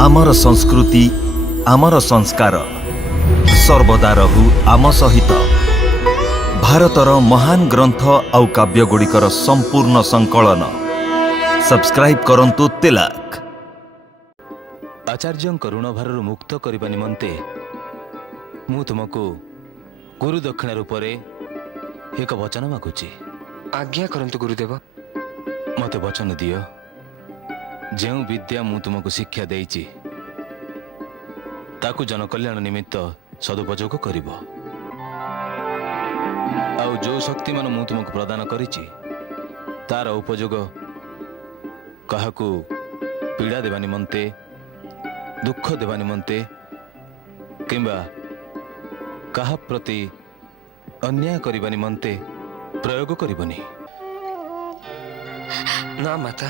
आमर संस्कृति आमर संस्कार सर्वदा रहु आम सहित। भारतर महान ग्रंथ आउ काव्यगुड़िकर संपूर्ण संकलन सब्सक्राइब करंतु तिलक। आचार्य ऋण भार मुक्त करने निमंते मु तुमको गुरु दक्षिण रूप एक वचन मागुची। आज्ञा करंतु गुरुदेव। मते वचन दियो जो विद्या मु तुमको शिक्षा देइची ताकू जनकल्याण निमित्त सदुपयोग करिवो। आउ जो शक्ति मान मु तुमको प्रदान करिची तार उपयोग काहाकू पीड़ा देवा निमंते दुख देवा निमंते किंबा काहा प्रति अन्याय करने निमंते प्रयोग करिवनी। ना माता,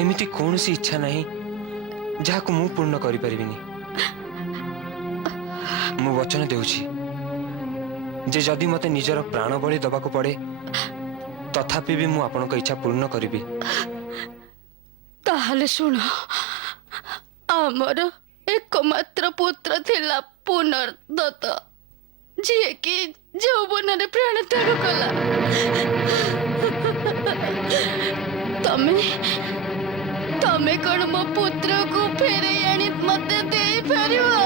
एमिति कौन सी इच्छा नहीं जहाँ को मु पूर्ण करि परिबिनी। मु वचन देउछि जे जदि मते निजर प्राण बलि दबाको पड़े तथापि भी मु आपनक इच्छा पूर्ण करिबि। ताहले सुन, आमर एकमात्र पुत्र थिला पुनर्दत्त जी कि यौवन प्राण त्याग कला। तमे कौन मो पुत्र को फेरे आनी मते दे पारिबो?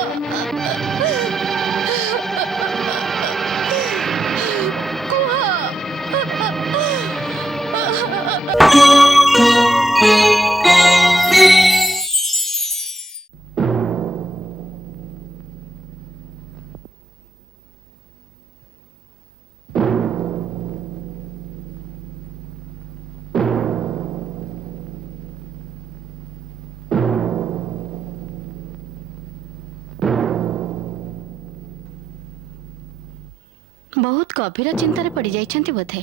बहुत गभीर चिंतार पड़ जाइछन्ति बोधे।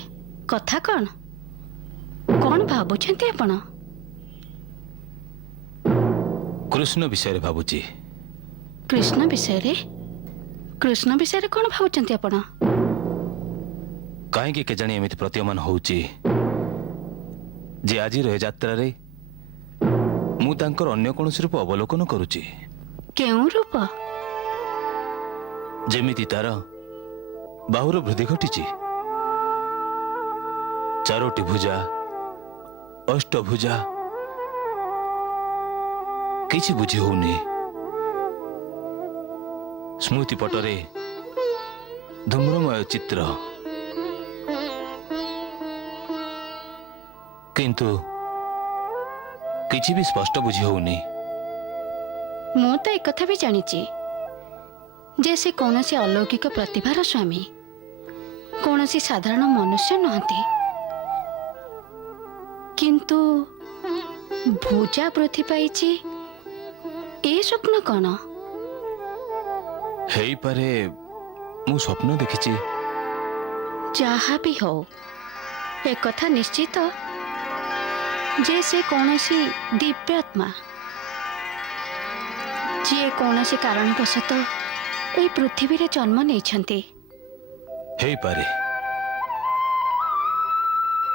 कथा कौन कौन भाबुछन्ति आपण? कृष्ण विषय भावुची। कृष्ण विषय रे? कृष्ण विषय रे कौन भाबुछन्ति आपण? कहीं के जानी एमिति प्रतीयमान होउची जे आज रे यात्रा रे मु तांकर अन्य कोनोसी रूप अवलोकन करूची। केउ रूप? जेमिति तार बाहुर वृद्धि घटी, चारोटी भुजा अष्टभुजा किछि बुझी होउनी। स्मृति पटरे धूम्रमय चित्र किंतु किछि भी स्पष्ट बुझी होउनी। मु तो एक कथा भी जानिची जे से कौनसी अलौकिक प्रतिभार स्वामी, कौनसी साधारण मनुष्य नहंती, किंतु भुजा वृद्धि पाइची। ए स्वप्न कौन? हेई पारे मु स्वप्न देखिची। जहा भी हो, एक कथा निश्चित जे से कौनसी दिव्यात्मा जे कौनसी कारणवशत ए पृथ्वी रे जन्म नहीं। हेई पारे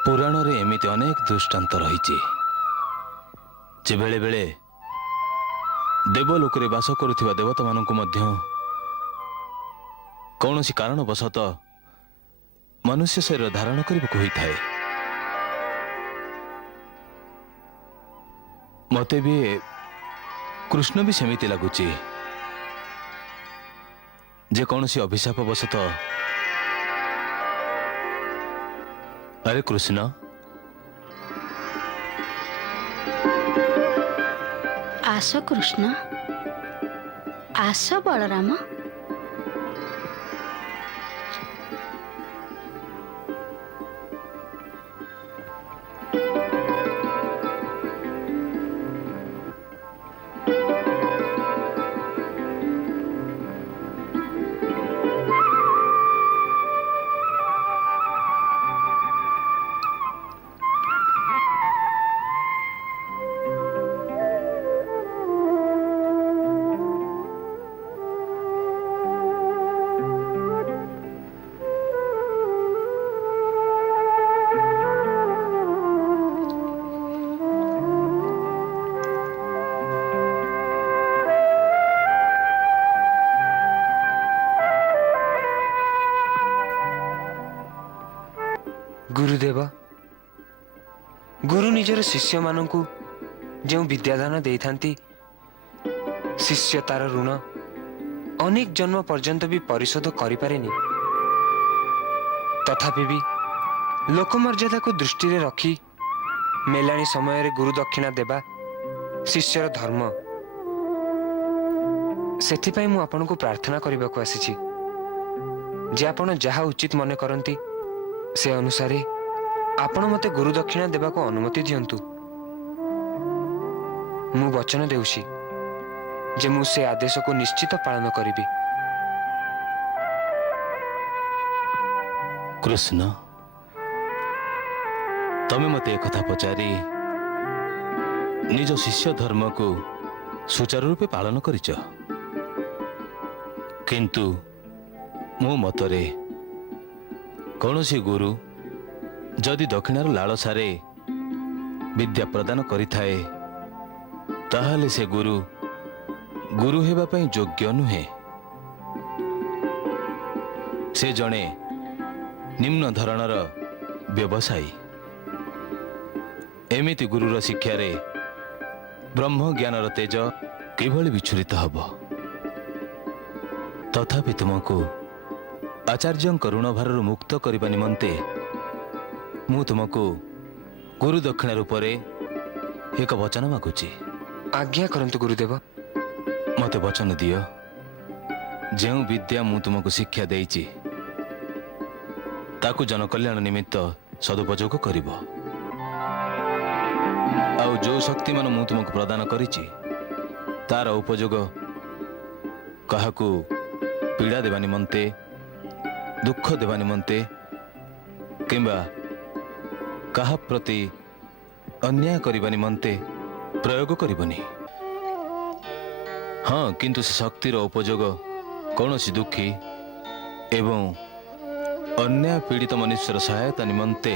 पुराण रे एमिति अनेक दृष्टांत रही जे बेले बेले देवलोक रे वास करुथिबा देवता माननकु मध्य कौनसी कारणवशत मनुष्य शरीर धारण करबाक होइथाय। मते भी कृष्ण भी सेमिति लागुची जे कौनसी अभिशाप वशत। अरे कृष्ण, आस कृष्ण, आस बलराम। ଗୁରୁଦେବ, ଗୁରୁ ନିଜର ଶିଷ୍ୟମାନଙ୍କୁ ଯେଉଁ ବିଦ୍ୟାଦାନ ଦେଇଥାନ୍ତି, ଶିଷ୍ୟ ତାର ଋଣ ଅନେକ ଜନ୍ମ ପର୍ଯ୍ୟନ୍ତ ବି ପରିଶୋଧ କରିପାରେନି। ତଥାପି ବି ଲୋକମର୍ଯ୍ୟାଦାକୁ ଦୃଷ୍ଟିରେ ରଖି ମେଲାଣି ସମୟରେ ଗୁରୁ ଦକ୍ଷିଣା ଦେବା ଶିଷ୍ୟର ଧର୍ମ। ସେଥିପାଇଁ ମୁଁ ଆପଣଙ୍କୁ ପ୍ରାର୍ଥନା କରିବାକୁ ଆସିଛି ଯେ ଆପଣ ଯାହା ଉଚିତ ମନେ କରନ୍ତି ସେ ଅନୁସାରେ ଆପଣ ମୋତେ ଗୁରୁ ଦକ୍ଷିଣା ଦେବାକୁ ଅନୁମତି ଦିଅନ୍ତୁ। ମୁଁ ବଚନ ଦେଉଛି ଯେ ମୁଁ ସେ ଆଦେଶକୁ ନିଶ୍ଚିତ ପାଳନ କରିବି। କୃଷ୍ଣ, ତମେ ମୋତେ ଏକଥା ପଚାରି ନିଜ ଶିଷ୍ୟ ଧର୍ମକୁ ସୁଚାରୁ ରୂପେ ପାଳନ କରିଛ, କିନ୍ତୁ ମୋ ମତରେ କୌଣସି ଗୁରୁ ଯଦି ଦକ୍ଷିଣାର ଲାଳସାରେ ବିଦ୍ୟା ପ୍ରଦାନ କରିଥାଏ, ତାହେଲେ ସେ ଗୁରୁ ହେବା ପାଇଁ ଯୋଗ୍ୟ ନୁହେଁ। ସେ ଜଣେ ନିମ୍ନ ଧରଣର ବ୍ୟବସାୟୀ। ଏମିତି ଗୁରୁର ଶିକ୍ଷାରେ ବ୍ରହ୍ମ ଜ୍ଞାନର ତେଜ କିଭଳି ବିଚ୍ଛୁରିତ ହେବ? ତଥାପି ତୁମକୁ ଆଚାର୍ଯ୍ୟଙ୍କ ଋଣଭାରରୁ ମୁକ୍ତ କରିବା ନିମନ୍ତେ ମୁଁ ତୁମକୁ ଗୁରୁ ଦକ୍ଷିଣା ରୂପରେ ଏକ ବଚନ ମାଗୁଛି। ଆଜ୍ଞା କରନ୍ତୁ ଗୁରୁଦେବ। ମୋତେ ବଚନ ଦିଅ, ଯେଉଁ ବିଦ୍ୟା ମୁଁ ତୁମକୁ ଶିକ୍ଷା ଦେଇଛି ତାକୁ ଜନକଲ୍ୟାଣ ନିମିତ୍ତ ସଦୁପଯୋଗ କରିବ, ଆଉ ଯେଉଁ ଶକ୍ତିମାନ ମୁଁ ତୁମକୁ ପ୍ରଦାନ କରିଛି ତାର ଉପଯୋଗ କାହାକୁ ପୀଡ଼ା ଦେବା ନିମନ୍ତେ, ଦୁଃଖ ଦେବା ନିମନ୍ତେ କିମ୍ବା କାହା ପ୍ରତି ଅନ୍ୟାୟ କରିବା ନିମନ୍ତେ ପ୍ରୟୋଗ କରିବନି। ହଁ, କିନ୍ତୁ ସେ ଶକ୍ତିର ଉପଯୋଗ କୌଣସି ଦୁଃଖୀ ଏବଂ ଅନ୍ୟାୟ ପୀଡ଼ିତ ମନୁଷ୍ୟର ସହାୟତା ନିମନ୍ତେ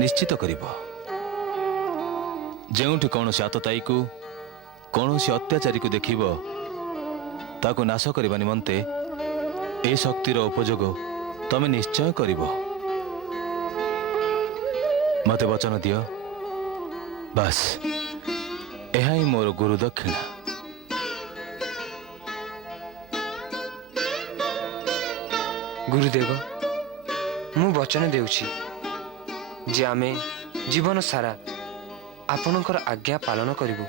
ନିଶ୍ଚିତ କରିବ। ଯେଉଁଠି କୌଣସି ଆତତାୟୀକୁ, କୌଣସି ଅତ୍ୟାଚାରୀକୁ ଦେଖିବ, ତାକୁ ନାଶ କରିବା ନିମନ୍ତେ ଏ ଶକ୍ତିର ଉପଯୋଗ ତମେ ନିଶ୍ଚୟ କରିବ। ମୋତେ ବଚନ ଦିଅ, ବାସ୍ ଏହା ହିଁ ମୋର ଗୁରୁ ଦକ୍ଷିଣା। ଗୁରୁଦେବ, ମୁଁ ବଚନ ଦେଉଛି ଯେ ଆମେ ଜୀବନ ସାରା ଆପଣଙ୍କର ଆଜ୍ଞା ପାଳନ କରିବୁ।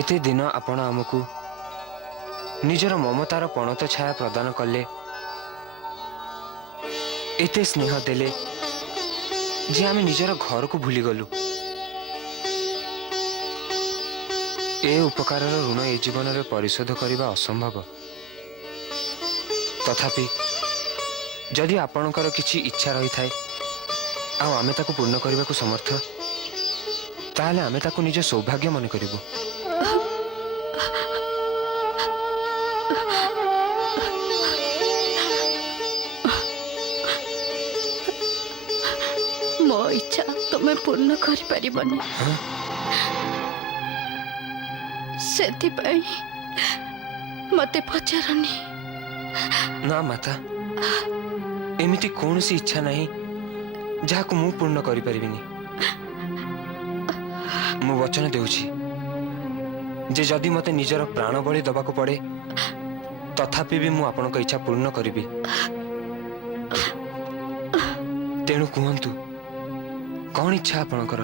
ଏତେ ଦିନ ଆପଣ ଆମକୁ ନିଜର ମମତାର ପଣତ ଛାୟା ପ୍ରଦାନ କଲେ, ଏତେ ସ୍ନେହ ଦେଲେ ଯେ ଆମେ ନିଜର ଘରକୁ ଭୁଲିଗଲୁ। ଏ ଉପକାରର ଋଣ ଏ ଜୀବନରେ ପରିଶୋଧ କରିବା ଅସମ୍ଭବ। ତଥାପି ଯଦି ଆପଣଙ୍କର କିଛି ଇଚ୍ଛା ରହିଥାଏ ଆଉ ଆମେ ତାକୁ ପୂର୍ଣ୍ଣ କରିବାକୁ ସମର୍ଥ, ତାହେଲେ ଆମେ ତାକୁ ନିଜ ସୌଭାଗ୍ୟ ମନେ କରିବୁ। ମୋ ଇଚ୍ଛା ତୁମେ ପୂର୍ଣ୍ଣ କରିପାରିବନି, ସେଥିପାଇଁ ମତେ ପଚାରନି। ନା ମାତା, ଏମିତି କୌଣସି ଇଚ୍ଛା ନାହିଁ ଯାହାକୁ ମୁଁ ପୂର୍ଣ୍ଣ କରିପାରିବିନି। ମୁଁ ବଚନ ଦେଉଛି ଯେ ଯଦି ମତେ ନିଜର ପ୍ରାଣ ବଳି ଦେବାକୁ ପଡ଼େ, ତଥାପି ବି ମୁଁ ଆପଣଙ୍କ ଇଚ୍ଛା ପୂର୍ଣ୍ଣ କରିବି। ତେଣୁ କୁହନ୍ତୁ, କଣ ଇଚ୍ଛା ଆପଣଙ୍କର?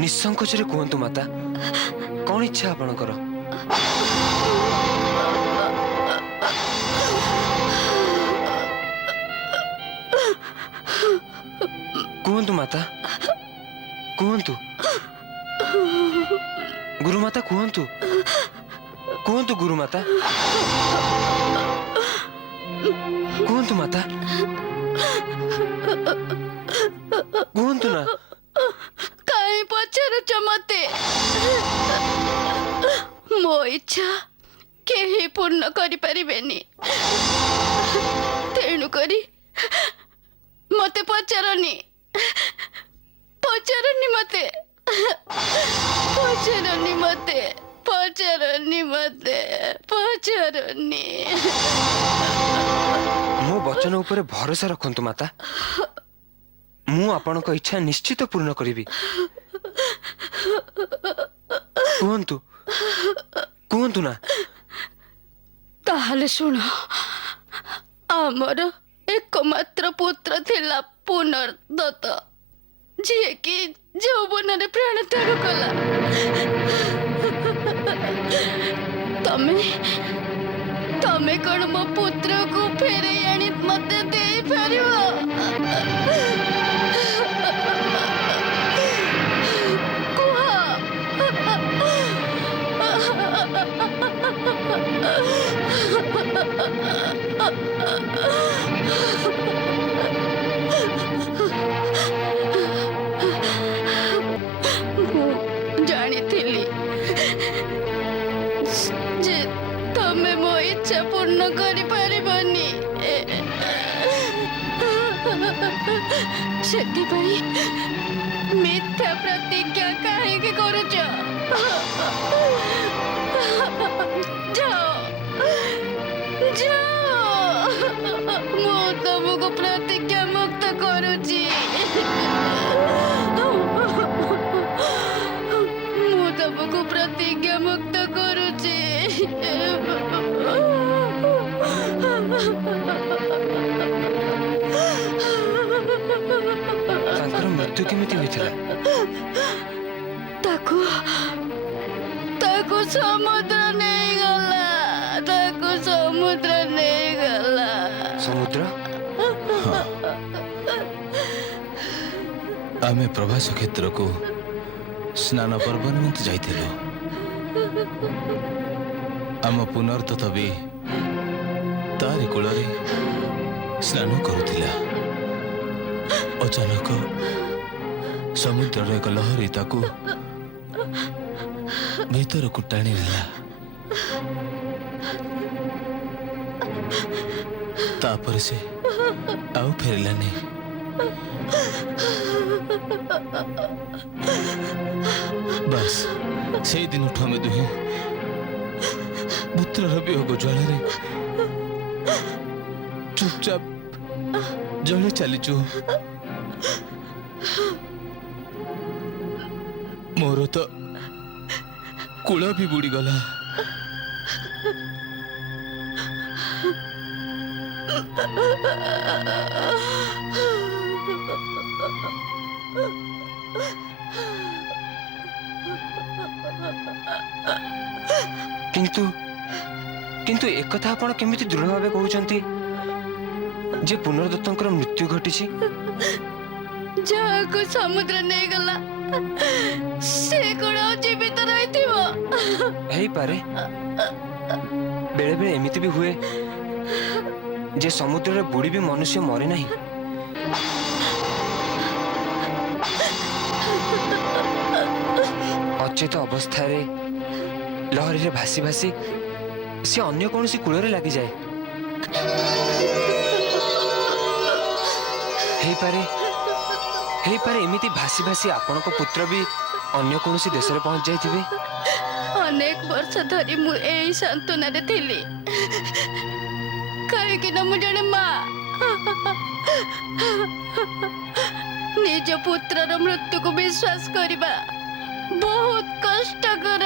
ନିଃସଙ୍କୋଚରେ କୁହନ୍ତୁ ମାତା, କଣ ଇଚ୍ଛା ଆପଣଙ୍କର? କୁହନ୍ତୁ ମାତା, କୁହନ୍ତୁ। ଗୁରୁମାତା କୁହନ୍ତୁ, କୁହନ୍ତୁ ଗୁରୁମାତା, କୁହନ୍ତୁ ମାତା, କୁହନ୍ତୁ ନା। କାହିଁ ପଚାରୁଛ ମତେ? ମୋ ଇଚ୍ଛା କେହି ପୂର୍ଣ୍ଣ କରିପାରିବେନି। ତେଣୁକରି ମତେ ପଚାରନି ମତେ ପଚାରନି। ମୋ ବଚନ ଉପରେ ଭରସା ରଖନ୍ତୁ ମାତା। ମୁଁ ଆପଣଙ୍କ ଇଚ୍ଛା ନିଶ୍ଚିତ ପୂର୍ଣ୍ଣ କରିବି। କୁହନ୍ତୁ କୁହନ୍ତୁ ନା। ତାହେଲେ ଶୁଣ, ଆମର ଏକମାତ୍ର ପୁତ୍ର ଥିଲା ପୁନର୍ଦତ୍ତ, ଯିଏକି ଯୌବନରେ ପ୍ରାଣ ତ୍ୟାଗ କଲା। ତମେ କଣ ମୋ ପୁତ୍ରକୁ ଫେରେଇ ଆଣି ମତେ ଦେଇପାରିବ? ମୁଁ ଜାଣିଥିଲି ଯେ ତମେ ମୋ ଇଚ୍ଛା ପୂର୍ଣ୍ଣ କରିପାରିବନି। ସେଥିପାଇଁ ମିଥ୍ୟା ପ୍ରତିଜ୍ଞା କାହିଁକି କରୁଛ? ମୁଁ ତମକୁ ପ୍ରତିଜ୍ଞା ମୁକ୍ତ କରୁଛି। ମୁଁ ତମକୁ ପ୍ରତିଜ୍ଞା ମୁକ୍ତ କରୁଛି। ତାଙ୍କର ମୃତ୍ୟୁ କେମିତି ହୋଇଥିଲା? ତାକୁ ସମୁଦ୍ର ନେଇଗଲା। ସମୁଦ୍ର? ଆମେ ପ୍ରଭାସ କ୍ଷେତ୍ରକୁ ସ୍ନାନ ପର୍ବ ନିମନ୍ତେ ଯାଇଥିଲୁ। ଆମ ପୁନର୍ଦତ୍ତ ବି ତାରି କୂଳରେ ସ୍ନାନ କରୁଥିଲା। ଅଚାନକ ସମୁଦ୍ରର ଏକ ଲହରୀ ତାକୁ ଭିତରକୁ ଟାଣି ନେଲା। ତାପରେ ସେ ଆଉ ଫେରିଲାନି। ବାସ୍ ସେଇ ଦିନଠୁ ଆମେ ଦୁହେଁ ପୁତ୍ରର ବିୟୋଗ ଜ୍ୱାଳାରେ ଚୁପଚାପ ଜଳି ଚାଲିଛୁ। ମୋର ତ କୂଳ ବି ବୁଡ଼ିଗଲା। କିନ୍ତୁ ଏକଥା ଆପଣ କେମିତି ଦୃଢ଼ ଭାବେ କହୁଛନ୍ତି ଯେ ପୁନର୍ଦତ୍ତଙ୍କର ମୃତ୍ୟୁ ଘଟିଛି? ଯାହାକୁ ସମୁଦ୍ର ନେଇଗଲା ସେ କଣ ଆଉ ଜୀବିତ ରହିଥିବ? ହେଇପାରେ। ବେଳେ ବେଳେ ଏମିତି ବି ହୁଏ ଯେ ସମୁଦ୍ରରେ ବୁଡ଼ି ବି ମନୁଷ୍ୟ ମରେ ନାହିଁ। ଅଚେତ ଅବସ୍ଥାରେ ଲହରୀରେ ଭାସି ଭାସି ସେ ଅନ୍ୟ କୌଣସି କୂଳରେ ଲାଗିଯାଏ। ହେଇପାରେ ଏମିତି ଭାସି ଭାସି ଆପଣଙ୍କ ପୁତ୍ର ବି ଅନ୍ୟ କୌଣସି ଦେଶରେ ପହଞ୍ଚି ଯାଇଥିବେ। ଅନେକ ବର୍ଷ ଧରି ମୁଁ ଏଇ ସାନ୍ତ୍ୱନାରେ ଥିଲି, କାହିଁକି ନା ମୁଁ ଜଣେ ମା। ନିଜ ପୁତ୍ରର ମୃତ୍ୟୁକୁ ବିଶ୍ୱାସ କରିବା ବହୁତ କଷ୍ଟକର।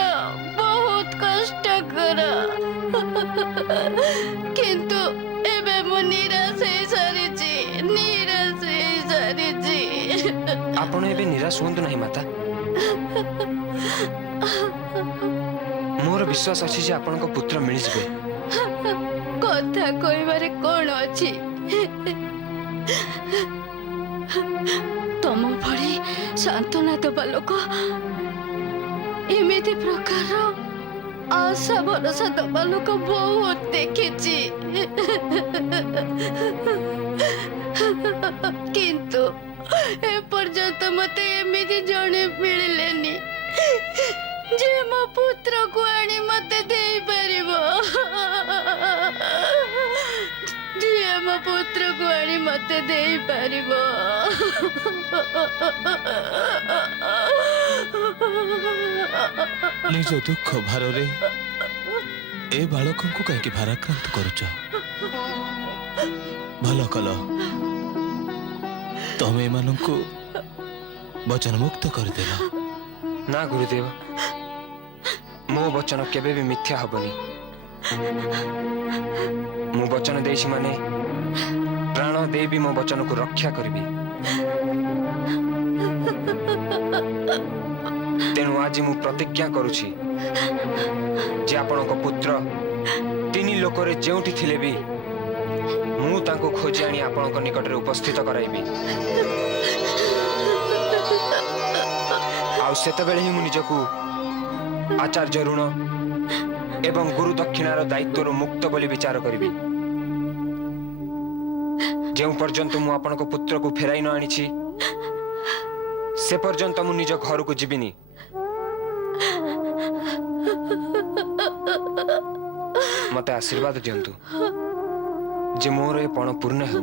କିନ୍ତୁ ଏବେ ମୁଁ ନିରାଶ ହେଇସାରିଛି। ଆପଣ ଏବେ ନିରାଶ ହୁଅନ୍ତୁ ନାହିଁ ମାତା। ମୋର ବିଶ୍ୱାସ ଅଛି ଯେ ଆପଣଙ୍କ ପୁତ୍ର ମିଳିଯିବେ। କଥା କହିବାରେ କଣ ଅଛି? ତମ ଭଳି ସାନ୍ତ୍ୱନା ଦେବା ଲୋକ ଏମିତି ପ୍ରକାର ଆଶା ଭରସା ଦେବା ଲୋକ ବହୁତ ଦେଖିଛି। କିନ୍ତୁ ଏପର୍ଯ୍ୟନ୍ତ ମତେ ଏମିତି ଜଣେ ମିଳିଲେନି ଯେ ମୋ ପୁତ୍ରକୁ ଆଣି ମତେ ଦେଇପାରିବ, ଯିଏ ମୋ ପୁତ୍ରକୁ ଆଣି ମତେ ଦେଇପାରିବ। ନିଜ ଦୁଃଖ ଭାରରେ ଏ ବାଳକଙ୍କୁ କାହିଁକି ଭାରାକ୍ରାନ୍ତ କରୁଛ? ଭଲ କଲ, ତମେ ଏମାନଙ୍କୁ ବଚନମୁକ୍ତ କରିଦେଲ। ନା ଗୁରୁଦେବ, ମୋ ବଚନ କେବେ ବି ମିଥ୍ୟା ହବନି। ମୁଁ ବଚନ ଦେଇଛି ମାନେ ପ୍ରାଣ ଦେଇ ବି ମୋ ବଚନକୁ ରକ୍ଷା କରିବି। ତେଣୁ ଆଜି ମୁଁ ପ୍ରତିଜ୍ଞା କରୁଛି ଯେ ଆପଣଙ୍କ ପୁତ୍ର 3 ଲୋକରେ ଯେଉଁଠି ଥିଲେ ବି ମୁଁ ତାଙ୍କୁ ଖୋଜି ଆଣି ଆପଣଙ୍କ ନିକଟରେ ଉପସ୍ଥିତ କରାଇବି। ଆଉ ସେତେବେଳେ ହିଁ ମୁଁ ନିଜକୁ ଆଚାର୍ଯ୍ୟ ଋଣ ଏବଂ ଗୁରୁ ଦକ୍ଷିଣାର ଦାୟିତ୍ୱରୁ ମୁକ୍ତ ବୋଲି ବିଚାର କରିବି। ଯେଉଁ ପର୍ଯ୍ୟନ୍ତ ମୁଁ ଆପଣଙ୍କ ପୁତ୍ରକୁ ଫେରାଇ ନ ଆଣିଛି ସେ ପର୍ଯ୍ୟନ୍ତ ମୁଁ ନିଜ ଘରକୁ ଯିବିନି। ମତେ ଆଶୀର୍ବାଦ ଦିଅନ୍ତୁ ଯେ ମୋର ଏ ପଣ ପୂର୍ଣ୍ଣ ହେଉ।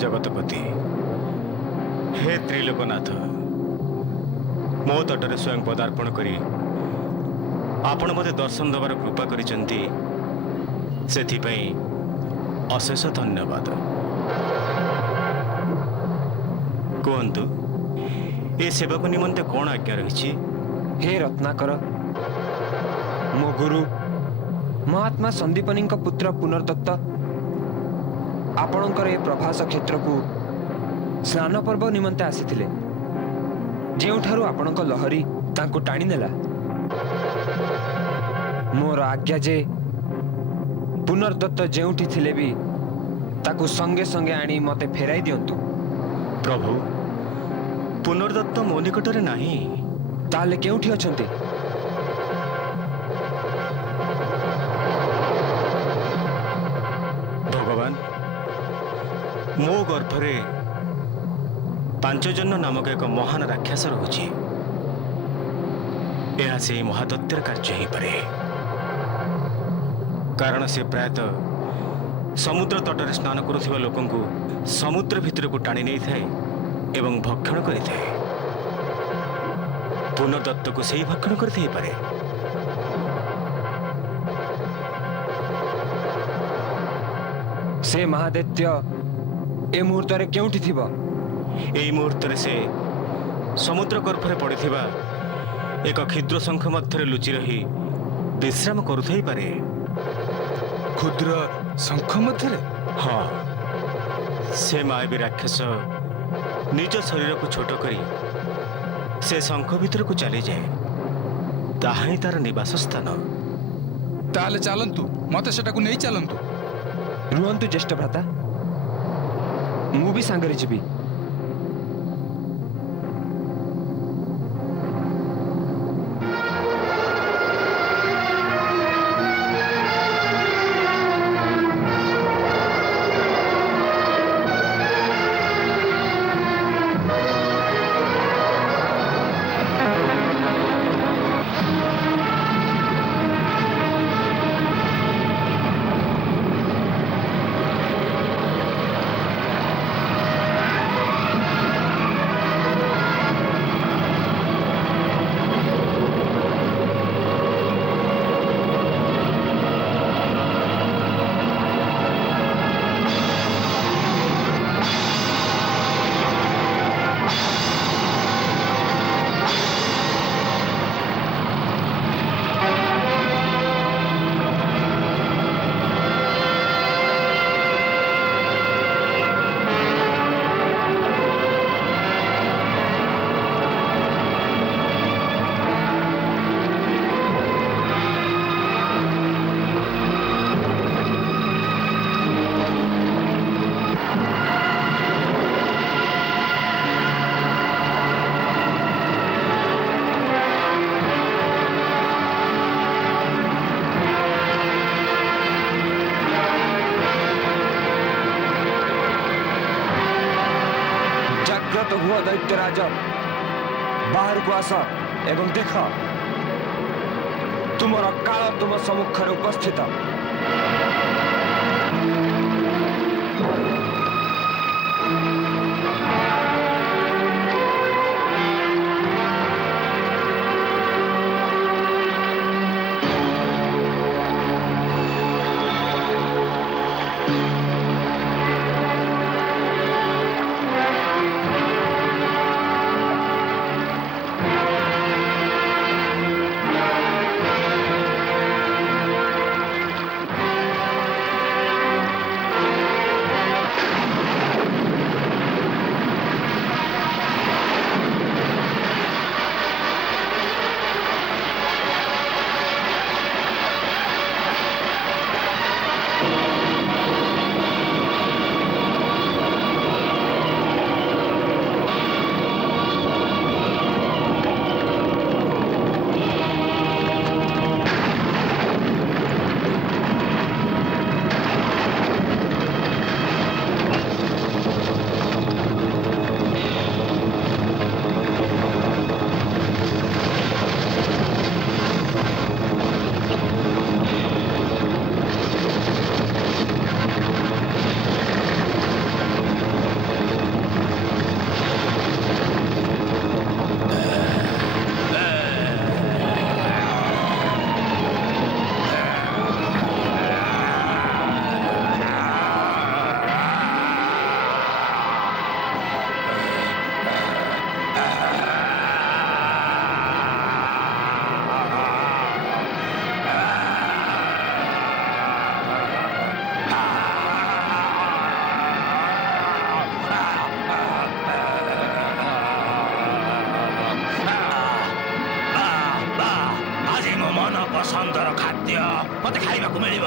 ଜଗତପତି, ହେ ତ୍ରିଲୋକନାଥ, ମୋ ତଟରେ ସ୍ୱୟଂ ପଦାର୍ପଣ କରି ଆପଣ ମୋତେ ଦର୍ଶନ ଦେବାର କୃପା କରିଛନ୍ତି, ସେଥିପାଇଁ ଅଶେଷ ଧନ୍ୟବାଦ। କୁହନ୍ତୁ, ଏ ସେବାକୁ ନିମନ୍ତେ କ'ଣ ଆଜ୍ଞା ରହିଛି? ହେ ରତ୍ନାକର, ମୋ ଗୁରୁ ମହାତ୍ମା ସନ୍ଦୀପନୀଙ୍କ ପୁତ୍ର ପୁନର୍ଦତ୍ତ ଆପଣଙ୍କର ଏ ପ୍ରଭାସ କ୍ଷେତ୍ରକୁ ସ୍ନାନ ପର୍ବ ନିମନ୍ତେ ଆସିଥିଲେ। ଯେଉଁଠାରୁ ଆପଣଙ୍କ ଲହରୀ ତାଙ୍କୁ ଟାଣି ନେଲା, ମୋର ଆଜ୍ଞା ଯେ ପୁନର୍ଦତ୍ତ ଯେଉଁଠି ଥିଲେ ବି ତାକୁ ସଙ୍ଗେ ସଙ୍ଗେ ଆଣି ମୋତେ ଫେରାଇ ଦିଅନ୍ତୁ। ପ୍ରଭୁ, ପୁନର୍ଦତ୍ତ ମୋ ନିକଟରେ ନାହିଁ। ତାହେଲେ କେଉଁଠି ଅଛନ୍ତି? ଭଗବାନ, ମୋ ଗର୍ଭରେ ପାଞ୍ଚଜନ୍ୟ ନାମକ ଏକ ମହାନ ରାକ୍ଷସ ରହୁଛି। ଏହା ସେହି ମହାଦତ୍ୟର କାର୍ଯ୍ୟ ହେଇପାରେ, କାରଣ ସେ ପ୍ରାୟତଃ ସମୁଦ୍ର ତଟରେ ସ୍ନାନ କରୁଥିବା ଲୋକଙ୍କୁ ସମୁଦ୍ର ଭିତରକୁ ଟାଣି ନେଇଥାଏ ଏବଂ ଭକ୍ଷଣ କରିଥାଏ। ପୁନର୍ଦତ୍ତକୁ ସେହି ଭକ୍ଷଣ କରିଥାଇପାରେ। ସେ ମହାଦୈତ୍ୟ ଏ ମୁହୂର୍ତ୍ତରେ କେଉଁଠି ଥିବ? ଏହି ମୁହୂର୍ତ୍ତରେ ସେ ସମୁଦ୍ର ଗର୍ଭରେ ପଡ଼ିଥିବା ଏକ କ୍ଷୁଦ୍ର ଶଙ୍ଖ ମଧ୍ୟରେ ଲୁଚି ରହି ବିଶ୍ରାମ କରୁଥାଇପାରେ। କ୍ଷୁଦ୍ର ଶଙ୍ଖ ମଧ୍ୟରେ? ହଁ, ସେ ମାୟାବୀ ରାକ୍ଷସ ନିଜ ଶରୀରକୁ ଛୋଟ କରି ସେ ଶଙ୍ଖ ଭିତରକୁ ଚାଲିଯାଏ। ତାହା ହିଁ ତାର ନିବାସ ସ୍ଥାନ। ତାହେଲେ ଚାଲନ୍ତୁ, ମତେ ସେଟାକୁ ନେଇ ଚାଲନ୍ତୁ। ରୁହନ୍ତୁ ଜ୍ୟେଷ୍ଠ ଭ୍ରାତା, ମୁଁ ବି ସାଙ୍ଗରେ ଯିବି। ଜାଗ୍ରତ ହୁଅ ଦୈତ୍ୟରାଜ, ବାହାରକୁ ଆସ ଏବଂ ଦେଖ, ତୁମର କାଳ ତୁମ ସମ୍ମୁଖରେ ଉପସ୍ଥିତ। ପସନ୍ଦର ଖାଦ୍ୟ ମତେ ଖାଇବାକୁ ମିଳିବ।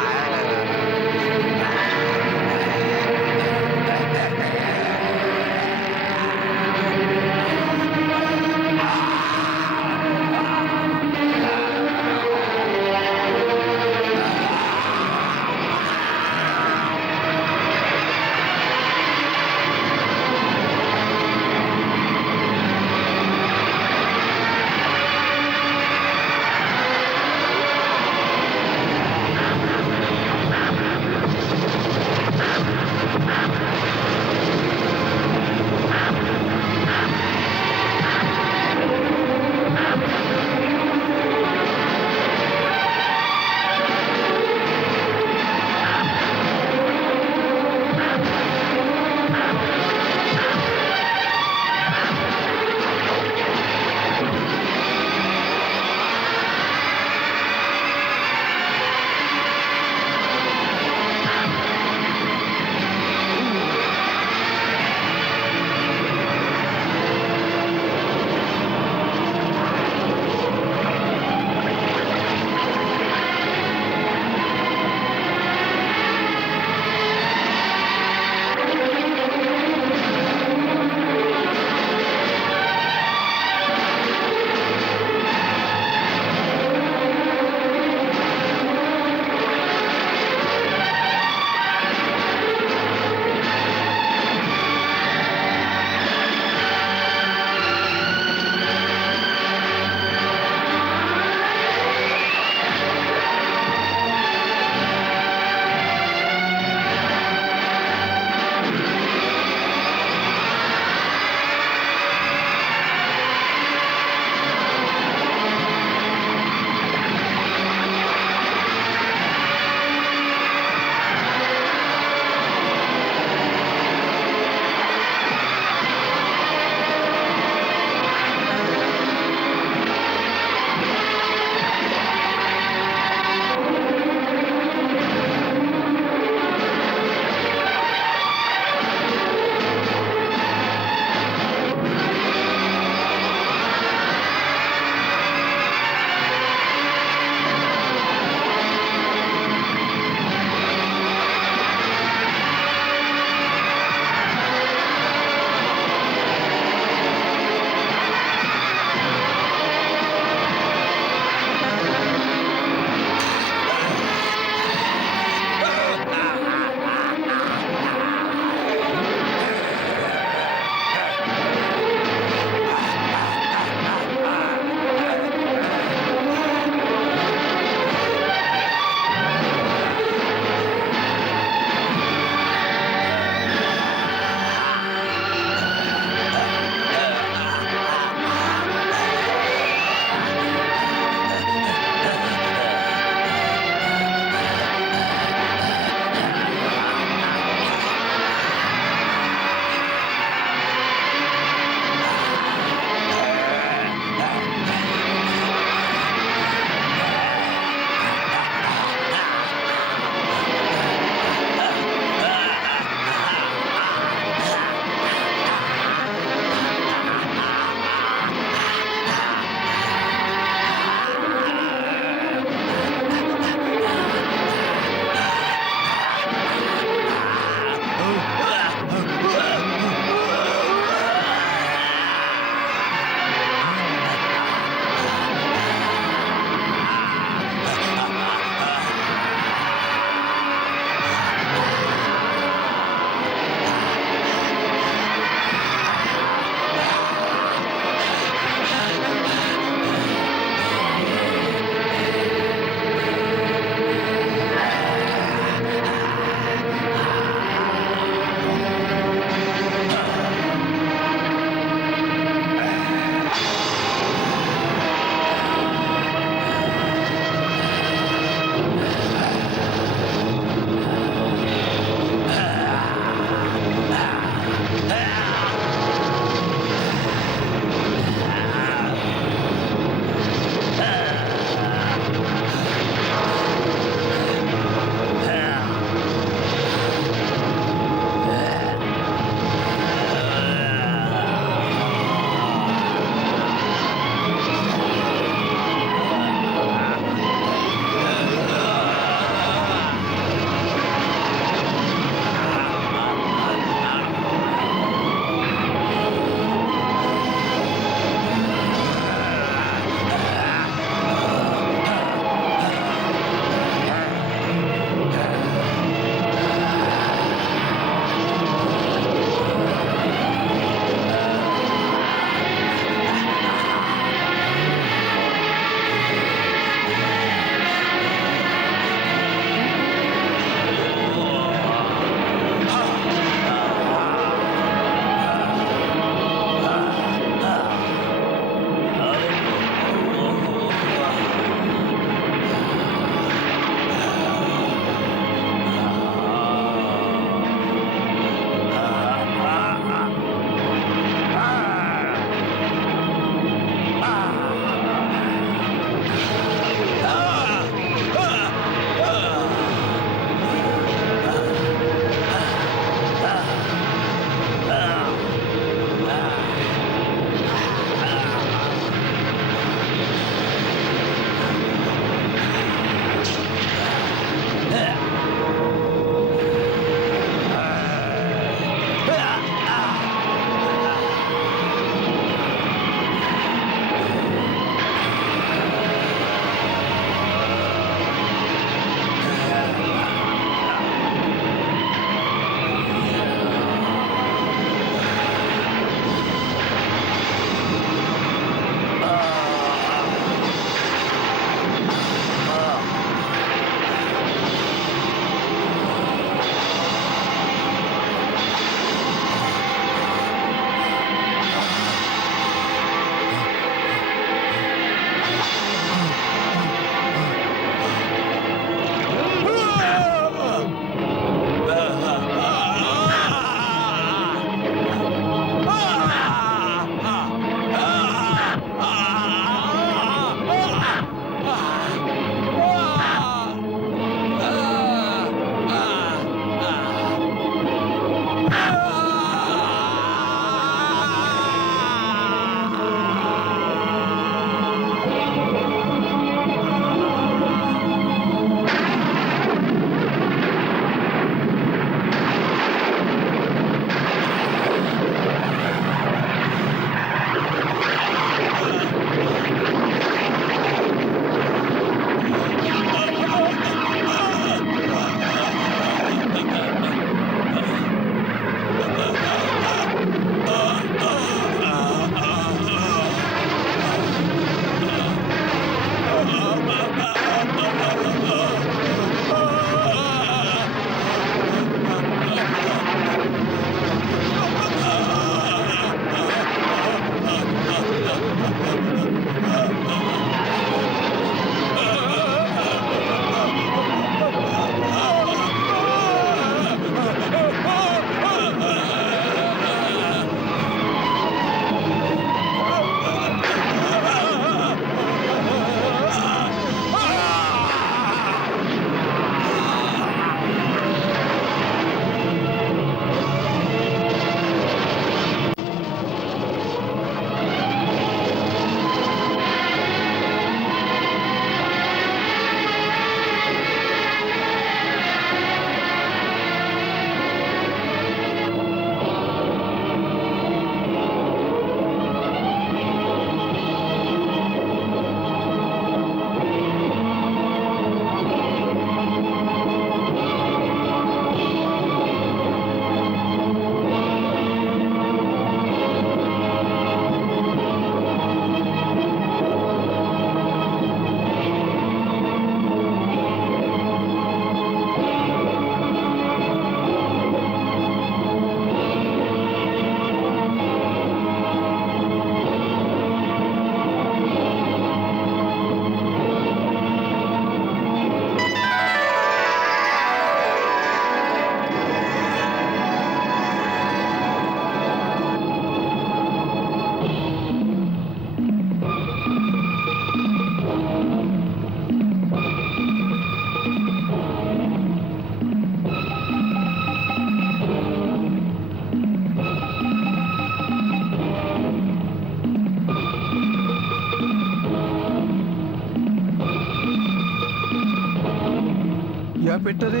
ଛୁଆ ପେଟରେ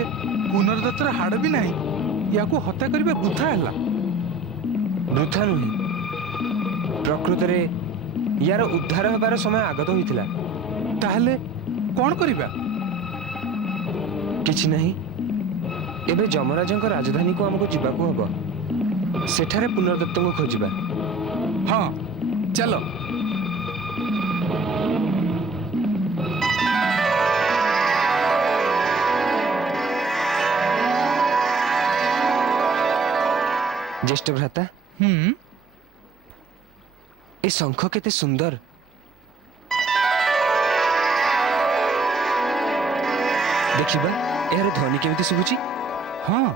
ପୁନର୍ଦତ୍ତର ହାଡ଼ ବି ନାହିଁ। ୟାକୁ ହତ୍ୟା କରିବା ବୃଥା ହେଲା। ବୃଥା ନୁହେଁ, ପ୍ରକୃତରେ ୟାର ଉଦ୍ଧାର ହେବାର ସମୟ ଆଗତ ହୋଇଥିଲା। ତାହେଲେ କ'ଣ କରିବା? କିଛି ନାହିଁ, ଏବେ ଯମରାଜଙ୍କ ରାଜଧାନୀକୁ ଆମକୁ ଯିବାକୁ ହବ। ସେଠାରେ ପୁନର୍ଦତ୍ତଙ୍କୁ ଖୋଜିବା। ହଁ, ଚାଲ। ଜ୍ୟେଷ୍ଠ ଭ୍ରାତା, ଏ ଶଙ୍ଖ କେତେ ସୁନ୍ଦର। ଦେଖିବା ଏହାର ଧ୍ୱନି କେମିତି ଶୁଭୁଛି। ହଁ,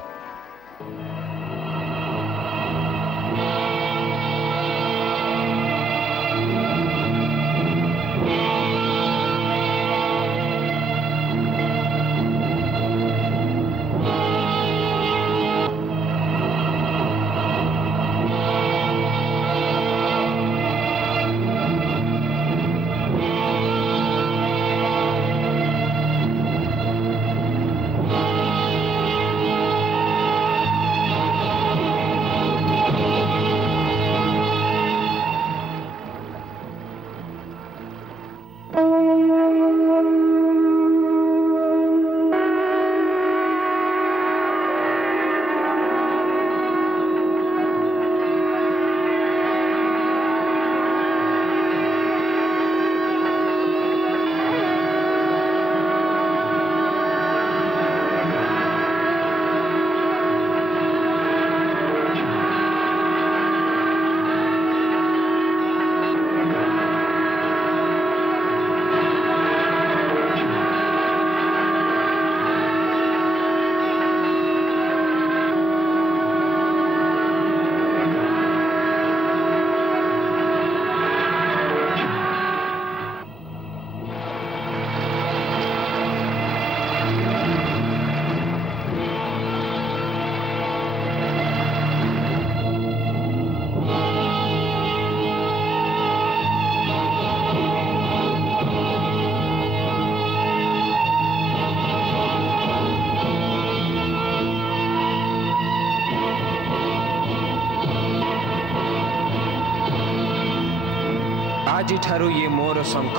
ଆଜିଠାରୁ ଇଏ ମୋର ଶଙ୍ଖ।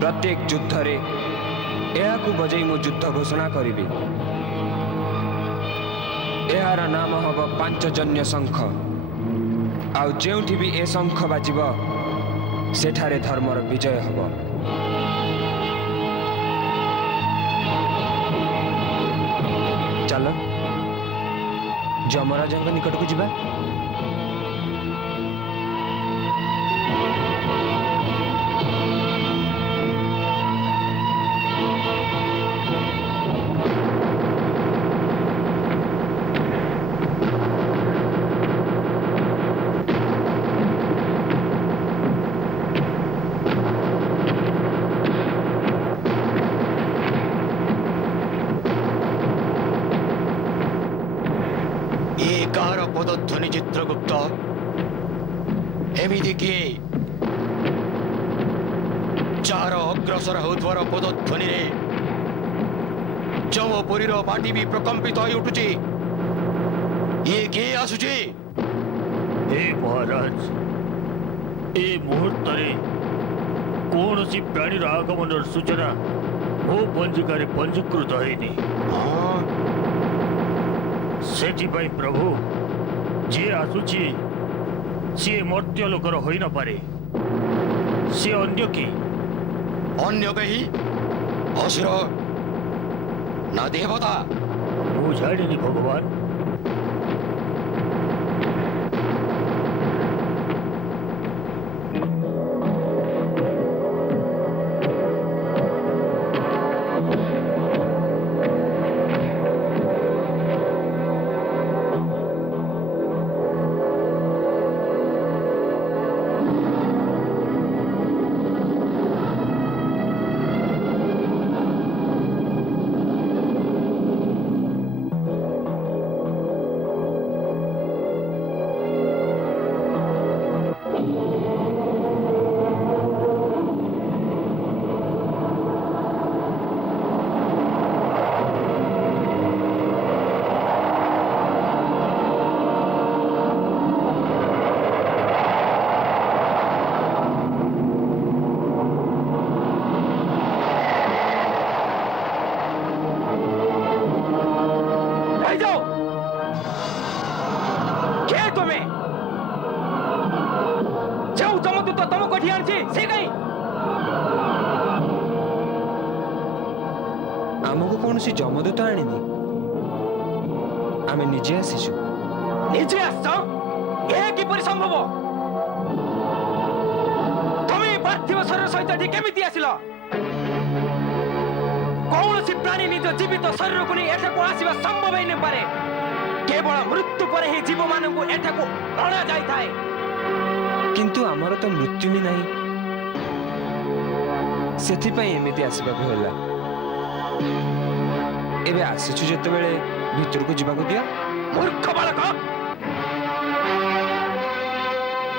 ପ୍ରତ୍ୟେକ ଯୁଦ୍ଧରେ ଏହାକୁ ବଜେଇ ମୁଁ ଯୁଦ୍ଧ ଘୋଷଣା କରିବି। ଏହାର ନାମ ହେବ ପାଞ୍ଚଜନ୍ୟ ଶଙ୍ଖ। ଆଉ ଯେଉଁଠି ବି ଏ ଶଙ୍ଖ ବାଜିବ ସେଠାରେ ଧର୍ମର ବିଜୟ ହେବ। ଚାଲ ଯମରାଜଙ୍କ ନିକଟକୁ ଯିବା। କାହାର ପଦଧ୍ୱନି ଚିତ୍ରଗୁପ୍ତ? ଏମିତି କିଏ ଯାହାର ଅଗ୍ରସର ହେଉଥିବାର ପଦଧ୍ୱନିରେ ଯମପୁରୀର ମାଟି ବି ପ୍ରକମ୍ପିତ ହୋଇ ଉଠୁଛି? ଇଏ କିଏ ଆସୁଛି? ହେ ମହାରାଜ, ଏ ମୁହୂର୍ତ୍ତରେ କୌଣସି ପ୍ରାଣୀର ଆଗମନର ସୂଚନା ମୋ ପଞ୍ଜିକାରେ ପଞ୍ଜୀକୃତ ହେଇନି। ସେଥିପାଇଁ ପ୍ରଭୁ, ଯିଏ ଆସୁଛି ସିଏ ମର୍ତ୍ୟ ଲୋକର ହୋଇନପାରେ। ସେ ଅନ୍ୟ କି? ଅନ୍ୟ କେହି? ଅସୁର ନା ଦେବତା? ମୁଁ ଜାଣିନି ଭଗବାନ। ଏଠି ଆଣିଛି ସେ କାହିଁ? ଆମକୁ କୌଣସି ଯମଦୂତ ଆଣିନି, ଆମେ ନିଜେ ଆସିଛୁ। ନିଜେ ଆସିଛ? ଏହା କିପରି ସମ୍ଭବ? ତମେ ଏ ପାର୍ଥିବ ଶରୀର ସହିତ ଏଠି କେମିତି ଆସିଲ? କୌଣସି ପ୍ରାଣୀ ନିଜ ଜୀବିତ ଶରୀରକୁ ନେଇ ଏଠାକୁ ଆସିବା ସମ୍ଭବ ହେଇନପାରେ। କେବଳ ମୃତ୍ୟୁ ପରେ ହିଁ ଜୀବମାନଙ୍କୁ ଏଠାକୁ ଅଣାଯାଇଥାଏ। କିନ୍ତୁ ଆମର ତ ମୃତ୍ୟୁ ହିଁ ନାହିଁ, ସେଥିପାଇଁ ଏମିତି ଆସିବାକୁ ହେଲା। ଏବେ ଆସିଛୁ ଯେତେବେଳେ ଭିତରକୁ ଯିବାକୁ ଦିଅ। ମୂର୍ଖ ବାଳକ,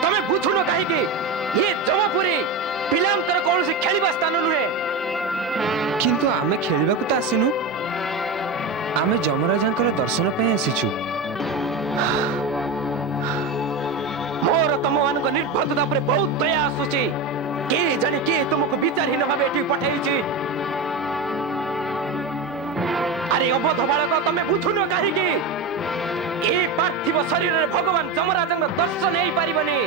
ତମେ ବୁଝୁନ କାହିଁକି? ଏ ଯମପୁରୀ ପିଲାଙ୍କର କୌଣସି ଖେଳିବା ସ୍ଥାନ ନୁହେଁ। କିନ୍ତୁ ଆମେ ଖେଳିବାକୁ ତ ଆସିନୁ, ଆମେ ଯମରାଜାଙ୍କର ଦର୍ଶନ ପାଇଁ ଆସିଛୁ। ମୋର ତମମାନଙ୍କ ନିର୍ଭରତା ଉପରେ ବହୁତ ଦୟା ଆସୁଛି। କିଏ ଜାଣି କିଏ ତୁମକୁ ବିଚାରହୀନ ଭାବେ ଏଠି ପଠାଇଛି? ଆରେ ଅବଧ ବାଳକ, ତମେ ବୁଝୁନ କାହିଁକି? ଏ ପାର୍ଥିବ ଶରୀରରେ ଭଗବାନ ଯମରାଜଙ୍କ ଦର୍ଶନ ହେଇପାରିବନି।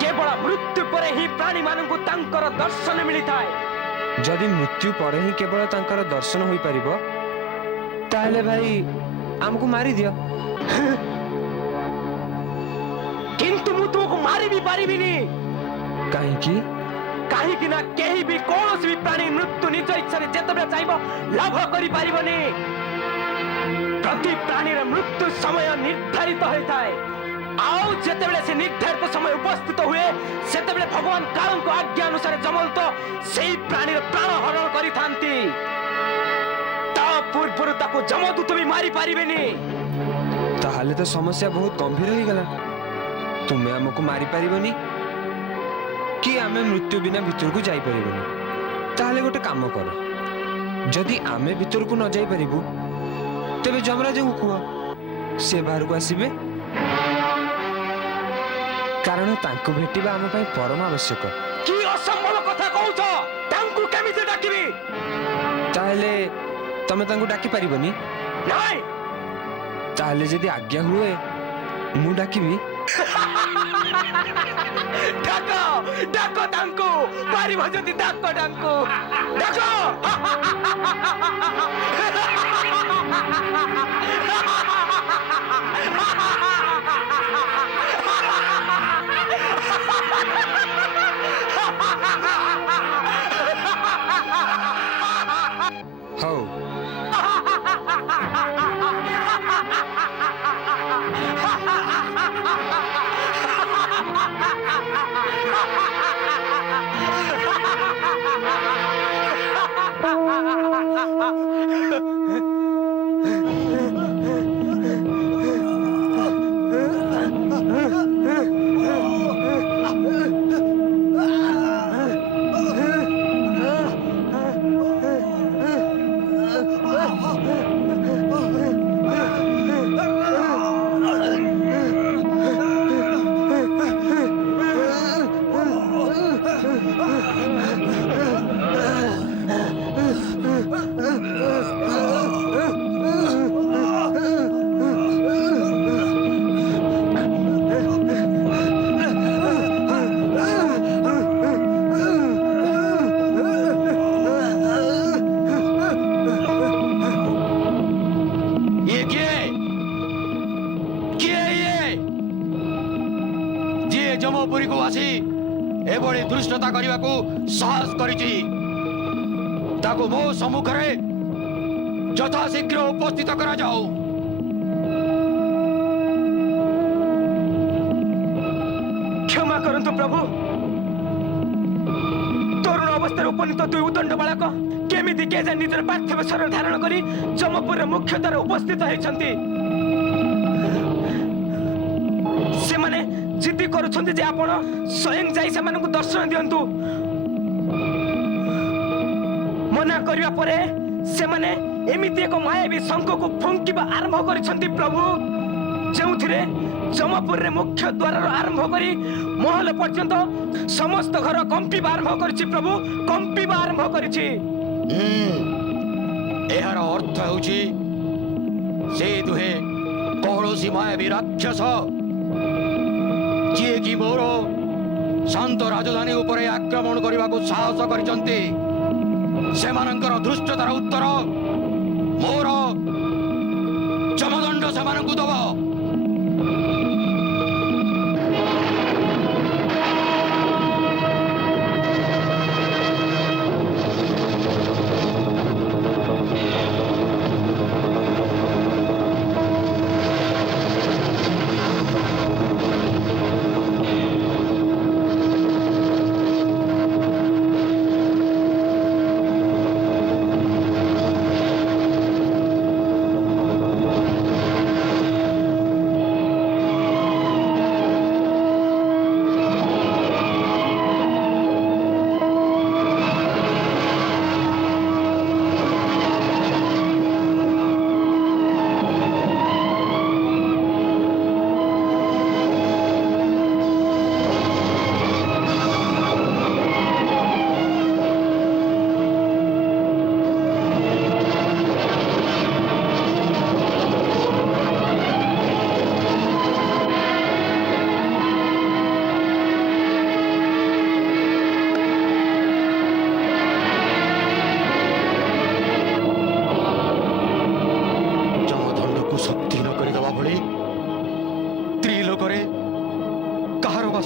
କେବଳ ମୃତ୍ୟୁ ପରେ ହିଁ ପ୍ରାଣୀମାନଙ୍କୁ ତାଙ୍କର ଦର୍ଶନ ମିଳିଥାଏ। ଯଦି ମୃତ୍ୟୁ ପରେ ହିଁ କେବଳ ତାଙ୍କର ଦର୍ଶନ ହୋଇପାରିବ, ତାହେଲେ ଭାଇ ଆମକୁ ମାରିଦିଅ। କିନ୍ତୁ ମୁଁ ତୁମକୁ ମାରି ବି ପାରିବିନି। କାହିଁକି? କାହିଁକି ନା କେହି ବି କୌଣସି ବି ପ୍ରାଣୀ ମୃତ୍ୟୁ ନିଜ ଇଚ୍ଛାରେ ଯେତେବେଳେ ଚାହିଁବ ଲାଭ କରିପାରିବନି। ପ୍ରତି ପ୍ରାଣୀର ମୃତ୍ୟୁ ସମୟ ନିର୍ଦ୍ଧାରିତ ହୋଇଥାଏ। ଆଉ ଯେତେବେଳେ ସେ ନିର୍ଦ୍ଧାରିତ ସମୟ ଉପସ୍ଥିତ ହୁଏ, ସେତେବେଳେ ଭଗବାନ କାଳଙ୍କ ଆଜ୍ଞା ଅନୁସାରେ ଯମଦୂତ ସେହି ପ୍ରାଣୀର ପ୍ରାଣ ହରଣ କରିଥାନ୍ତି। ତା ପୂର୍ବରୁ ତାକୁ ଯମଦୂତ ବି ମାରି ପାରିବେନି। ତାହେଲେ ତ ସମସ୍ୟା ବହୁତ ଗମ୍ଭୀର ହେଇଗଲା। ତୁମେ ଆମକୁ ମାରିପାରିବନି କି ଆମେ ମୃତ୍ୟୁ ବିନା ଭିତରକୁ ଯାଇପାରିବୁନି। ତାହେଲେ ଗୋଟେ କାମ କର, ଯଦି ଆମେ ଭିତରକୁ ନ ଯାଇପାରିବୁ ତେବେ ଯମରାଜଙ୍କୁ କୁହ, ସେ ବାହାରକୁ ଆସିବେ। କାରଣ ତାଙ୍କୁ ଭେଟିବା ଆମ ପାଇଁ ପରମ ଆବଶ୍ୟକ। କି ଅସମ୍ଭବ କଥା କହୁଛ? ତାଙ୍କୁ କେମିତି ଡାକିବି? ତାହେଲେ ତମେ ତାଙ୍କୁ ଡାକି ପାରିବନି? ନାଇଁ। ତାହେଲେ ଯଦି ଆଜ୍ଞା ହୁଏ ମୁଁ ଡାକିବି। ଡାକ ଡାକ ତାଙ୍କୁ, ପାରିବ ଯଦି ଡାକ ତାଙ୍କୁ, ଡାକ। ହଉ, ଇଏ କିଏ? କିଏ ଇଏ? ଯିଏ ଯମପୁରୀକୁ ଆସି ଏଭଳି ଧୃଷ୍ଟତା କରିବାକୁ ସାହସ କରିଛି, ତାକୁ ମୋ ସମ୍ମୁଖରେ ଯଥାଶୀଘ୍ର ଉପସ୍ଥିତ କରାଯାଉ। କ୍ଷମା କରନ୍ତୁ ପ୍ରଭୁ। ତରୁଣ ଅବସ୍ଥାରେ ଉପନୀତ ଦୁଇ ଉଦଣ୍ଡ ବାଳକ କେମିତି କେଜାଣି ନିଜର ପାର୍ଥିବ ଶରୀର ଧାରଣ କରି ଯମପୁରର ମୁଖ୍ୟ ଦ୍ୱାର ଉପସ୍ଥିତ ହେଇଛନ୍ତି। ସେମାନେ ଜିଦି କରୁଛନ୍ତି ଯେ ଆପଣ ସ୍ୱୟଂ ଯାଇ ସେମାନଙ୍କୁ ଦର୍ଶନ ଦିଅନ୍ତୁ। ମନା କରିବା ପରେ ସେମାନେ ଏମିତି ଏକ ମାୟାବୀ ଶଙ୍ଖକୁ ଫୁଙ୍କିବା ଆରମ୍ଭ କରିଛନ୍ତି ପ୍ରଭୁ, ଯେଉଁଥିରେ ଯମପୁରରେ ମୁଖ୍ୟ ଦ୍ୱାରର ଆରମ୍ଭ କରି ମହଲ ପର୍ଯ୍ୟନ୍ତ ସମସ୍ତ ଘର କମ୍ପିବା ଆରମ୍ଭ କରିଛି ପ୍ରଭୁ, କମ୍ପିବା ଆରମ୍ଭ କରିଛି। ଏହାର ଅର୍ଥ ହେଉଛି ସେ ଦୁହେଁ କୌଣସି ମାୟାବୀ ରାକ୍ଷସ, ଯିଏକି ମୋର ଶାନ୍ତ ରାଜଧାନୀ ଉପରେ ଆକ୍ରମଣ କରିବାକୁ ସାହସ କରିଛନ୍ତି ସେମାନଙ୍କର ଧୃଷ୍ଟତାର ଉତ୍ତର ମୋର ଯମଦଣ୍ଡ ସେମାନଙ୍କୁ ଦବ।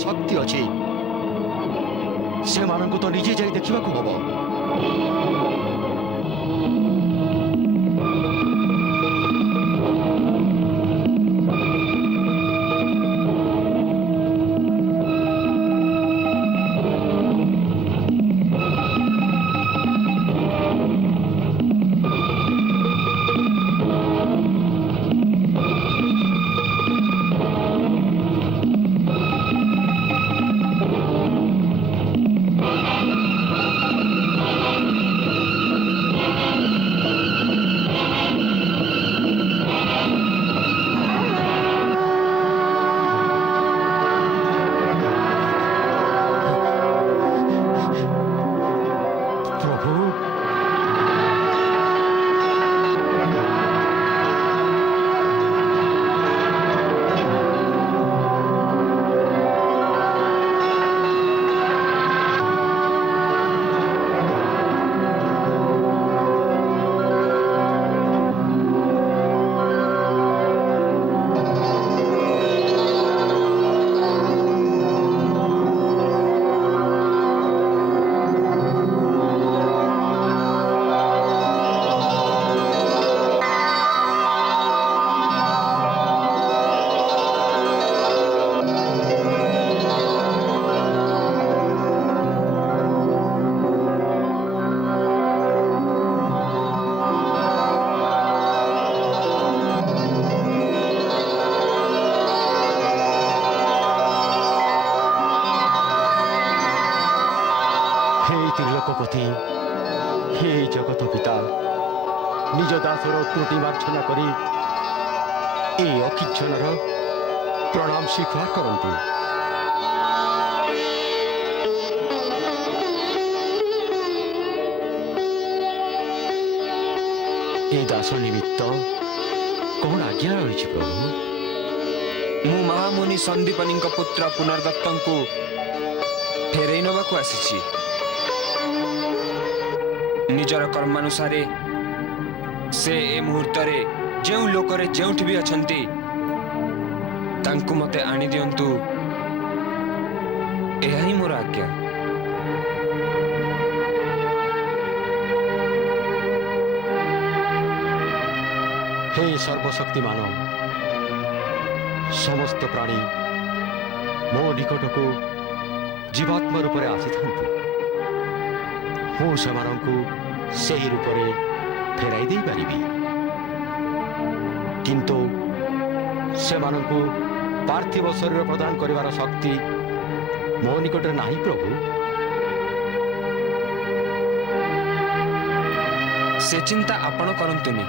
ଶକ୍ତି ଅଛି ସେମାନଙ୍କୁ ତ ନିଜେ ଯାଇ ଦେଖିବାକୁ ହବ। ତ୍ରିଲୋକପତି ହେ ଜଗତ ପିତା ନିଜ ଦାସର ତ୍ରୁଟି ମାର୍ଜନା କରି ଏ ଅକିଚ୍ଛନର ପ୍ରଣାମ ସ୍ୱୀକାର କରନ୍ତୁ। ଏ ଦାସ ନିମିତ୍ତ କଣ ଆଜ୍ଞା ରହିଛି ପ୍ରଭୁ? ମୁଁ ମହାମୁନି ସନ୍ଦୀପନୀଙ୍କ ପୁତ୍ର ପୁନର୍ଦତ୍ତଙ୍କୁ ଫେରାଇ ନେବାକୁ ଆସିଛି। ନିଜର କର୍ମାନୁସାରେ ସେ ଏ ମୁହୂର୍ତ୍ତରେ ଯେଉଁ ଲୋକରେ ଯେଉଁଠି ବି ଅଛନ୍ତି ତାଙ୍କୁ ମୋତେ ଆଣି ଦିଅନ୍ତୁ, ଏହା ହିଁ ମୋର ଆଜ୍ଞା। ହେ ସର୍ବଶକ୍ତିମାନ, ସମସ୍ତ ପ୍ରାଣୀ ମୋ ନିକଟକୁ ଜୀବାତ୍ମା ରୂପରେ ଆସିଥାନ୍ତି। ମୁଁ ସେମାନଙ୍କୁ ସେହି ରୂପରେ ଫେରାଇ ଦେଇପାରିବି, କିନ୍ତୁ ସେମାନଙ୍କୁ ପାର୍ଥିବ ଶରୀର ପ୍ରଦାନ କରିବାର ଶକ୍ତି ମୋ ନିକଟରେ ନାହିଁ ପ୍ରଭୁ। ସେ ଚିନ୍ତା ଆପଣ କରନ୍ତୁନି,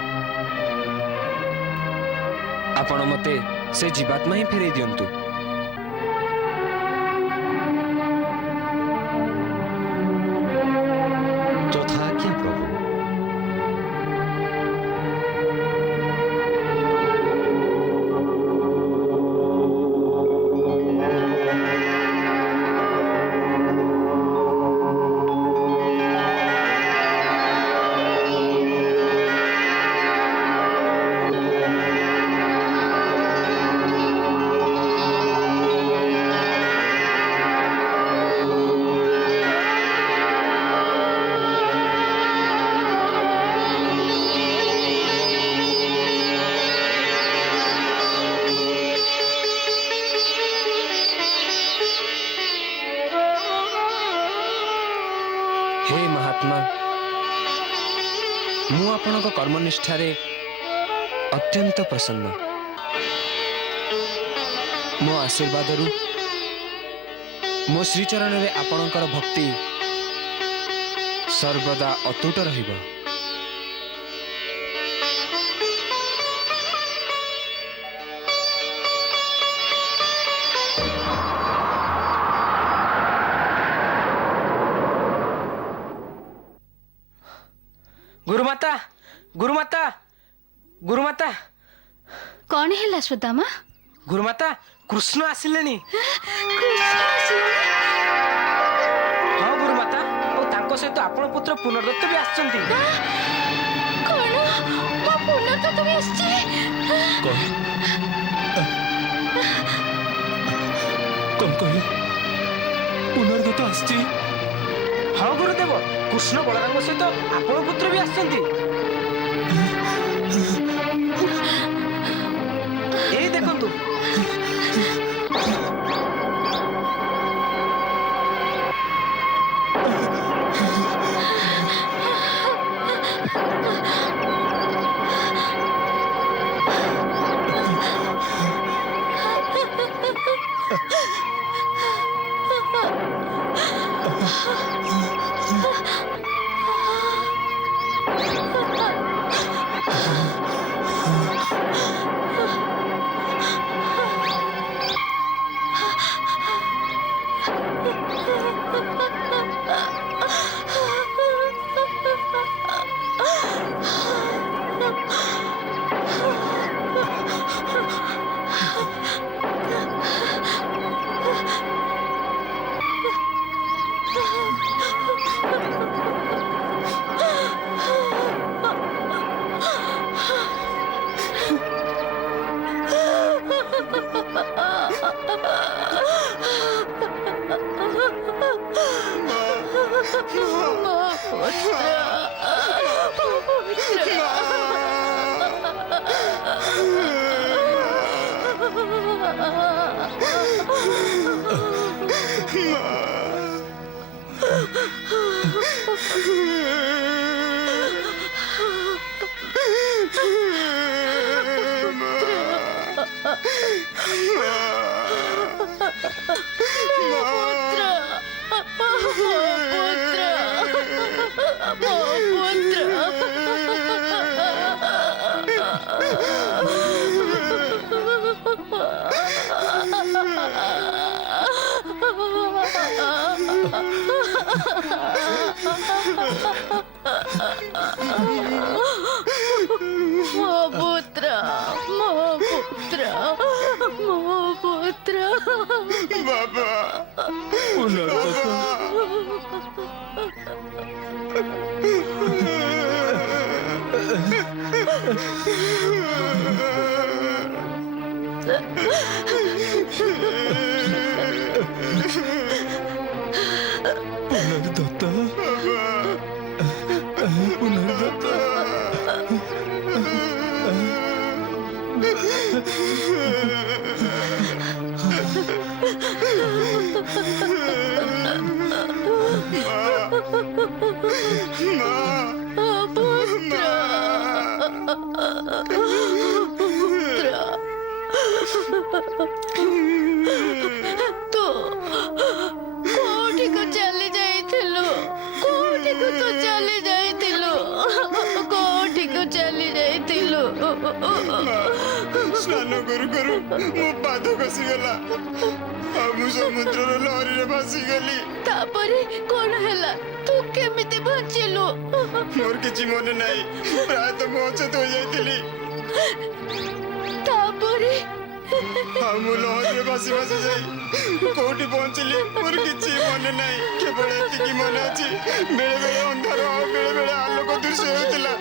ଆପଣ ମୋତେ ସେ ଜୀବାତ୍ମା ହିଁ ଫେରାଇ ଦିଅନ୍ତୁ। ଯଥାଜ୍ଞା ପ୍ରଭୁ। ମୁଁ ଆପଣଙ୍କ କର୍ମନିଷ୍ଠାରେ ଅତ୍ୟନ୍ତ ପ୍ରସନ୍ନ। ମୋ ଆଶୀର୍ବାଦରୁ ମୋ ଶ୍ରୀଚରଣରେ ଆପଣଙ୍କର ଭକ୍ତି ସର୍ବଦା ଅତୁଟ ରହିବ। ଗୁରୁମାତା, ଗୁରୁମାତା, ଗୁରୁମାତା, କଣ ହେଲା ସୁଦାମା? ଗୁରୁମାତା, କୃଷ୍ଣ ଆସିଲେଣି। ହଁ ଗୁରୁମାତା, ଓ ତାଙ୍କ ସହିତ ଆପଣ ପୁତ୍ର ପୁନର୍ଦତ୍ତ ବି ଆସିଛନ୍ତି। କଣ ମୋ ପୁନର୍ଦତ୍ତ ବି ଆସିଛି? କଣ କହିଲେ? ପୁନର୍ଦତ୍ତ ଆସିଛି? ହଁ ଗୁରୁଦେବ, କୃଷ୍ଣ ବଳରାମଙ୍କ ସହିତ ଆପଣ ପୁତ୍ର ବି ଆସିଛନ୍ତି। ଏଇ ଦେଖନ୍ତୁ। ସ୍ନାନ କରୁ କରୁ ମୋ ପାଦ ଖସିଗଲା ଆଉ ମୁଁ ସମୁଦ୍ରର ଲହରୀରେ ଭାସିଗଲି। ତାପରେ କଣ ହେଲା? ତୁ କେମିତି ବଞ୍ଚିଲୁ? ମୋର କିଛି ମନେ ନାହିଁ, ପ୍ରାୟତଃ ମୁଁ ଅଚେତ ହୋଇଯାଇଥିଲି। ତାପରେ ଆଉ ମୁଁ ଲହରୀରେ ଭାସି ଭାସି ଯାଇ କୋଉଠି ପହଞ୍ଚିଲି ମୋର କିଛି ମନେ ନାହିଁ। କେବଳ ଏତିକି ମନେ ଅଛି, ବେଳେ ବେଳେ ଅନ୍ଧାର ଆଉ ବେଳେ ବେଳେ ଆଲୋକ ଦୃଶ୍ୟ ହେଉଥିଲା।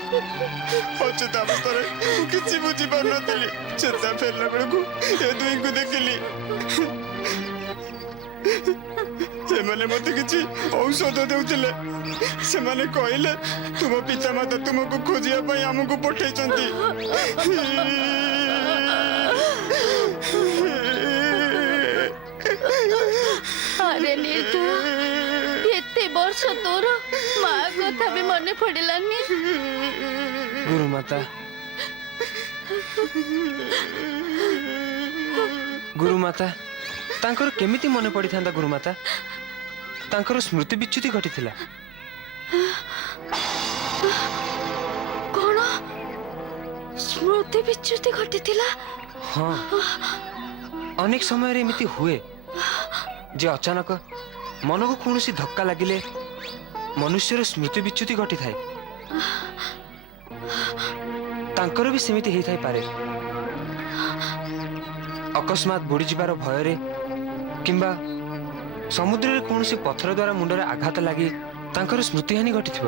ଅଚେତ ଅବସ୍ଥାରେ ମୁଁ କିଛି ବୁଝିପାରୁନଥିଲି। ଚେତା ଫେରିଲା ବେଳକୁ ଏ ଦୁଇଙ୍କୁ ଦେଖିଲି। ସେମାନେ ମତେ କିଛି ଔଷଧ ଦେଉଥିଲେ। ସେମାନେ କହିଲେ, ତୁମ ପିତାମାତା ତୁମକୁ ଖୋଜିବା ପାଇଁ ଆମକୁ ପଠେଇଛନ୍ତି। ଆରେ ନିର୍ଦୟ, ଏତେ ବର୍ଷ ତୋର ମା କଥା ବି ମନେ ପଡ଼ିଲାନି। ଗୁରୁମାତା ଗୁରୁମାତା ତାଙ୍କର କେମିତି ମନେ ପଡ଼ିଥାନ୍ତା ଗୁରୁମାତା? ତାଙ୍କର ସ୍ମୃତି ବିଚ୍ୟୁତି ଘଟିଥିଲା। କଣ ସ୍ମୃତି ବିଚ୍ୟୁତି ଘଟିଥିଲା? ହଁ, ଅନେକ ସମୟରେ ଏମିତି ହୁଏ ଯେ ଅଚାନକ ମନକୁ କୌଣସି ଧକ୍କା ଲାଗିଲେ ମନୁଷ୍ୟର ସ୍ମୃତି ବିଚ୍ୟୁତି ଘଟିଥାଏ। ତାଙ୍କର ବି ସେମିତି ହେଇଥାଇପାରେ। ଅକସ୍ମାତ୍ ବୁଡ଼ିଯିବାର ଭୟରେ କିମ୍ବା ସମୁଦ୍ରରେ କୌଣସି ପଥର ଦ୍ୱାରା ମୁଣ୍ଡରେ ଆଘାତ ଲାଗି ତାଙ୍କର ସ୍ମୃତିହାନି ଘଟିଥିବ।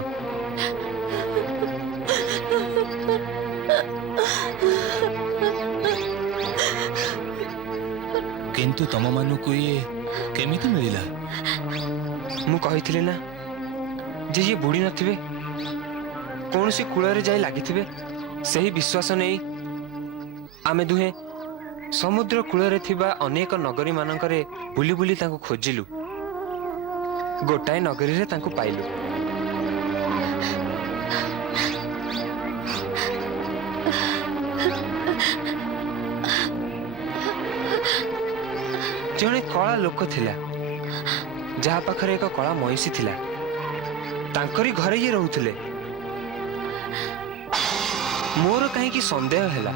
କିନ୍ତୁ ତମମାନଙ୍କୁ ଇଏ କେମିତି ମିଳିଲା? ମୁଁ କହିଥିଲି ନା ଯେ ଇଏ ବୁଡ଼ି ନଥିବେ, କୌଣସି କୂଳରେ ଯାଇ ଲାଗିଥିବେ। ସେହି ବିଶ୍ୱାସ ନେଇ ଆମେ ଦୁହେଁ ସମୁଦ୍ର କୂଳରେ ଥିବା ଅନେକ ନଗରୀ ମାନଙ୍କରେ ବୁଲି ବୁଲି ତାଙ୍କୁ ଖୋଜିଲୁ। ଗୋଟାଏ ନଗରୀରେ ତାଙ୍କୁ ପାଇଲୁ। ଜଣେ କଳା ଲୋକ ଥିଲା, ଯାହା ପାଖରେ ଏକ କଳା ମଇଁଷି ଥିଲା। ତାଙ୍କରି ଘରେ ଇଏ ରହୁଥିଲେ। ମୋର କାହିଁକି ସନ୍ଦେହ ହେଲା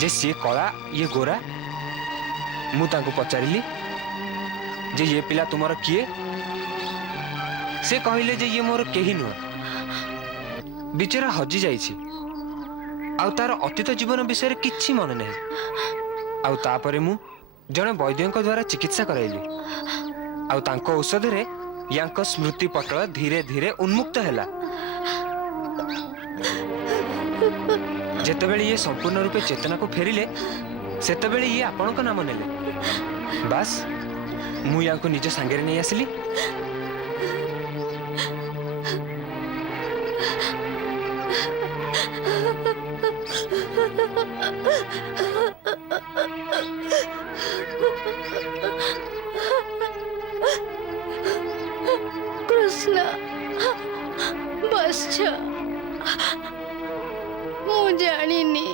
ଯେ ସିଏ କଳା ଇଏ ଗୋରା। ମୁଁ ତାଙ୍କୁ ପଚାରିଲି ଯେ ଇଏ ପିଲା ତୁମର କିଏ? ସେ କହିଲେ ଯେ ଇଏ ମୋର କେହି ନୁହଁ, ବିଚରା ହଜି ଯାଇଛି, ଆଉ ତାର ଅତୀତ ଜୀବନ ବିଷୟରେ କିଛି ମନେ ନାହିଁ। ଆଉ ତାପରେ ମୁଁ ଜଣେ ବୈଦ୍ୟଙ୍କ ଦ୍ୱାରା ଚିକିତ୍ସା କରାଇଲି, ଆଉ ତାଙ୍କ ଔଷଧରେ ୟାଙ୍କ ସ୍ମୃତି ପଟଳ ଧୀରେ ଧୀରେ ଉନ୍ମୁକ୍ତ ହେଲା। ଯେତେବେଳେ ଇଏ ସମ୍ପୂର୍ଣ୍ଣ ରୂପେ ଚେତନାକୁ ଫେରିଲେ, ସେତେବେଳେ ଇଏ ଆପଣଙ୍କ ନାମ ନେଲେ। ବାସ୍, ମୁଁ ୟାଙ୍କୁ ନିଜ ସାଙ୍ଗରେ ନେଇ ଆସିଲି। କୃଷ୍ଣ ବତ୍ସ, ମୁଁ ଜାଣିନି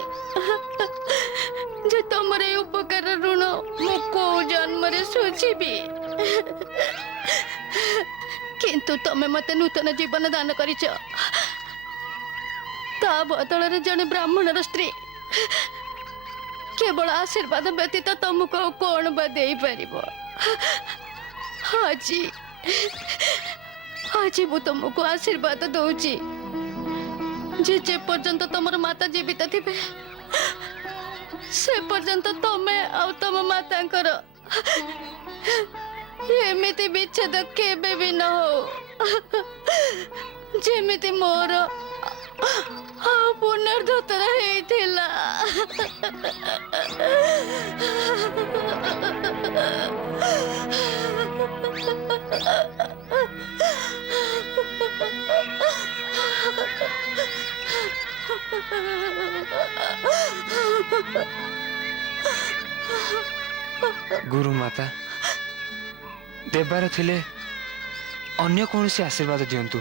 ଯେ ତମର ଏ ଉପକାର ଋଣ ମୁଁ କୋଉ ଜନ୍ମରେ ଶୁଝିବି, କିନ୍ତୁ ତମେ ମତେ ନୂତନ ଜୀବନ ଦାନ କରିଛ। ତା ବଦଳରେ ଜଣେ ବ୍ରାହ୍ମଣର ସ୍ତ୍ରୀ କେବଳ ଆଶୀର୍ବାଦ ବ୍ୟତୀତ ତମକୁ ଆଉ କଣ ବା ଦେଇପାରିବ? ଆଜି ମୁଁ ତମକୁ ଆଶୀର୍ବାଦ ଦଉଛି ଯେ ପର୍ଯ୍ୟନ୍ତ ତମର ମାତା ଜୀବିତ ଥିବେ, ସେ ପର୍ଯ୍ୟନ୍ତ ତମେ ଆଉ ତମ ମାତାଙ୍କର ଏମିତି ବିଚ୍ଛେଦ କେବେ ବି ନ ହଉ, ଯେମିତି ମୋର ପୁନର୍ଦ୍ଧତର ହେଇଥିଲା। ଗୁରୁମାତା, ଦେବାର ଥିଲେ ଅନ୍ୟ କୌଣସି ଆଶୀର୍ବାଦ ଦିଅନ୍ତୁ।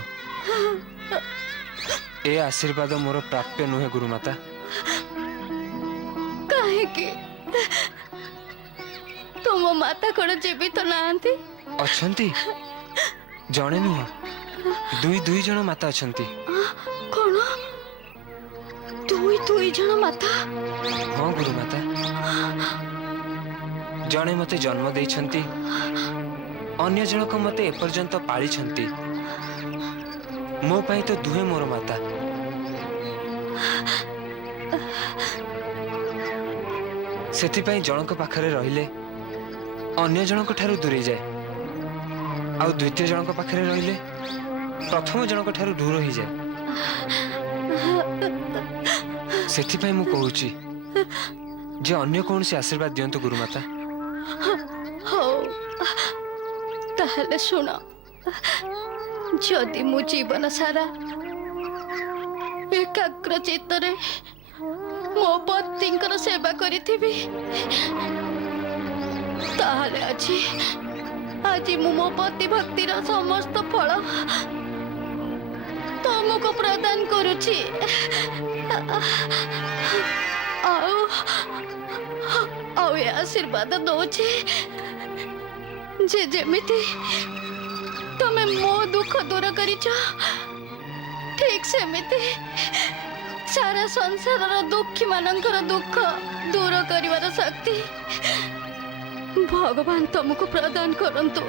ଏ ଆଶୀର୍ବାଦ ମୋର ପ୍ରାପ୍ୟ ନୁହେଁ ଗୁରୁମାତା। କାହିଁକି? ତୁମ ମାତା କଣ ଜୀବିତ ନାହାନ୍ତି? ଅଛନ୍ତି, ଜଣେ ନୁହଁ, ଦୁଇ ଜଣ ମାତା ଅଛନ୍ତି। କଣ? ଦୁଇ ଜଣ ମାତା? ହଁ ଗୁରୁମାତା, ଜଣେ ମତେ ଜନ୍ମ ଦେଇଛନ୍ତି, ଅନ୍ୟ ଜଣକ ମତେ ଏପର୍ଯ୍ୟନ୍ତ ପାଳିଛନ୍ତି। ମୋ ପାଇଁ ତ ଦୁହେଁ ମୋର ମାତା। ସେଥିପାଇଁ ଜଣଙ୍କ ପାଖରେ ରହିଲେ ଅନ୍ୟ ଜଣଙ୍କ ଠାରୁ ଦୂରେଇ ଯାଏ, ଆଉ ଦ୍ୱିତୀୟ ଜଣଙ୍କ ପାଖରେ ରହିଲେ ପ୍ରଥମ ଜଣଙ୍କ ଠାରୁ ଦୂର ହେଇଯାଏ। ସେଥିପାଇଁ ମୁଁ କହୁଛି ଯେ ଅନ୍ୟ କୌଣସି ଆଶୀର୍ବାଦ ଦିଅନ୍ତୁ ଗୁରୁମାତା। ହଉ, ତାହେଲେ ଶୁଣ, ଯଦି ମୁଁ ଜୀବନ ସାରା ଏକାଗ୍ର ଚିତ୍ତରେ ମୋ ପତିଙ୍କର ସେବା କରିଥିବି, ତାହେଲେ ଆଜି आज मु मो पति भक्तिर समस्त फल तुमको प्रदान करुछि ଆଉ ଏ ଆଶୀର୍ବାଦ ଦଉଛି ଯେ ଯେମିତି ତମେ ମୋ ଦୁଃଖ ଦୂର କରିଛ ଠିକ ସେମିତି ସାରା ସଂସାରର ଦୁଃଖୀ ମାନଙ୍କର ଦୁଃଖ ଦୂର କରିବାର ଶକ୍ତି ଭଗବାନ ତମକୁ ପ୍ରଦାନ କରନ୍ତୁ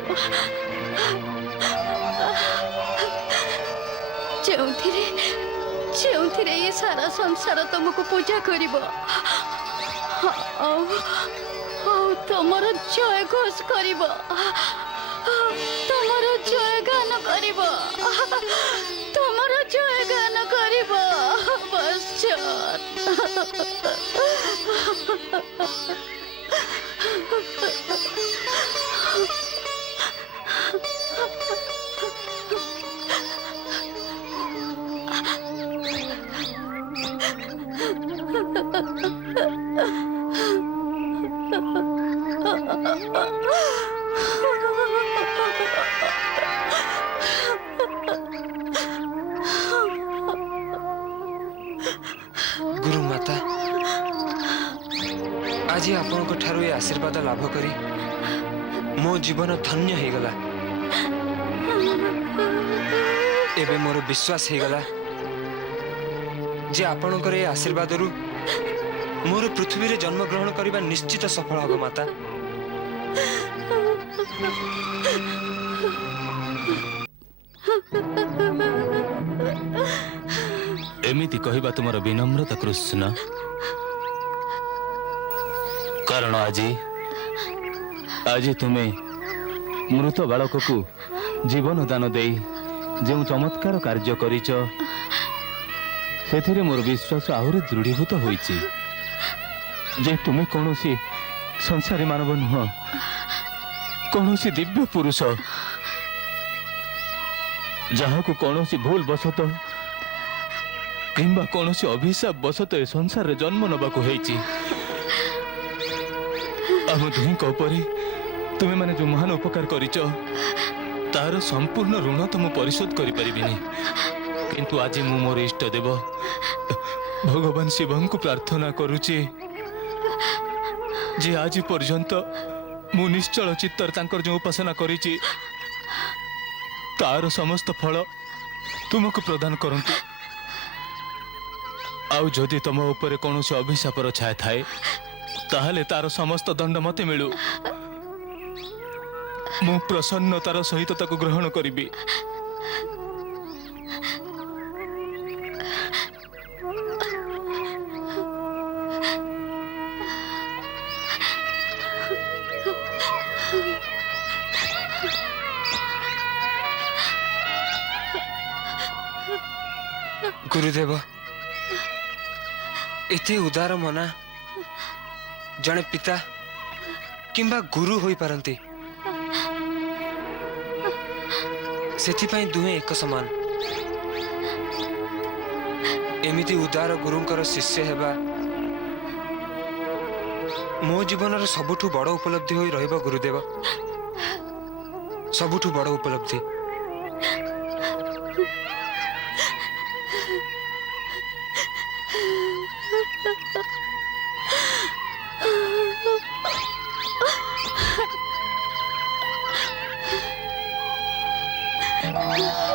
ଯେଉଁଥିରେ ଏ ସାରା ସଂସାର ତମକୁ ପୂଜା କରିବ ଆଉ ତମର ଜୟ ଘୋଷ କରିବ ତମର ଜୟ ଗାନ କରିବ ତମର ଜୟ ଗାନ କରିବ गुरु माता आज आपनक ठारू ए आशीर्वाद लाभ करी मो जीवन धन्य हो गला एबे मोर विश्वास हो गला जे आपनकर ए आशीर्वाद रु मोर पृथ्वी रे जन्म ग्रहण करबा निश्चित सफल हबो माता एमिति कहवा तुमर विनम्रता कृष्ण कारण आज तुम्हें मृत बालक को जीवन दान दे जो चमत्कार कार्य करिच सेथिरे मोर विश्वास आहुरी दृढ़ीभूत होईची जे तुम्हें कौनसी संसारी मानव नुह कौनसी दिव्य पुरुष जहाँ को कौनसी भूल बसत किंबा कौनसी अभिशाप बसत ए संसार रे जन्म नबाकू हेची आम दुही उपरे तुम्हें माने जो महान उपकार करिच तार संपूर्ण ऋण तो मु परिशोध करि परिबिनी किंतु आज मु मोर इष्ट देव भगवान शिव को प्रार्थना करुची जे आज पर्यंत मु निश्चल चित्तर तांकर जो उपासना करिची तार समस्त फल तुमको प्रदान करंतु आउ जदि तुम ऊपर कौन से अभिशापर छाया थाए ताहले तार समस्त दंड मते मिलू मु प्रसन्नतार सहित ताको ग्रहण करिबी गुरुदेव एते उदार मना जने पिता किंबा गुरु होई पारंती सेथिपाई दुहे एक समान एमिति उदार गुरुंकर शिष्य हेबा मो जीवन सबुठु बड़ उपलब्धि होई रहइबो गुरुदेव सबुठु बड़ उपलब्धि Oh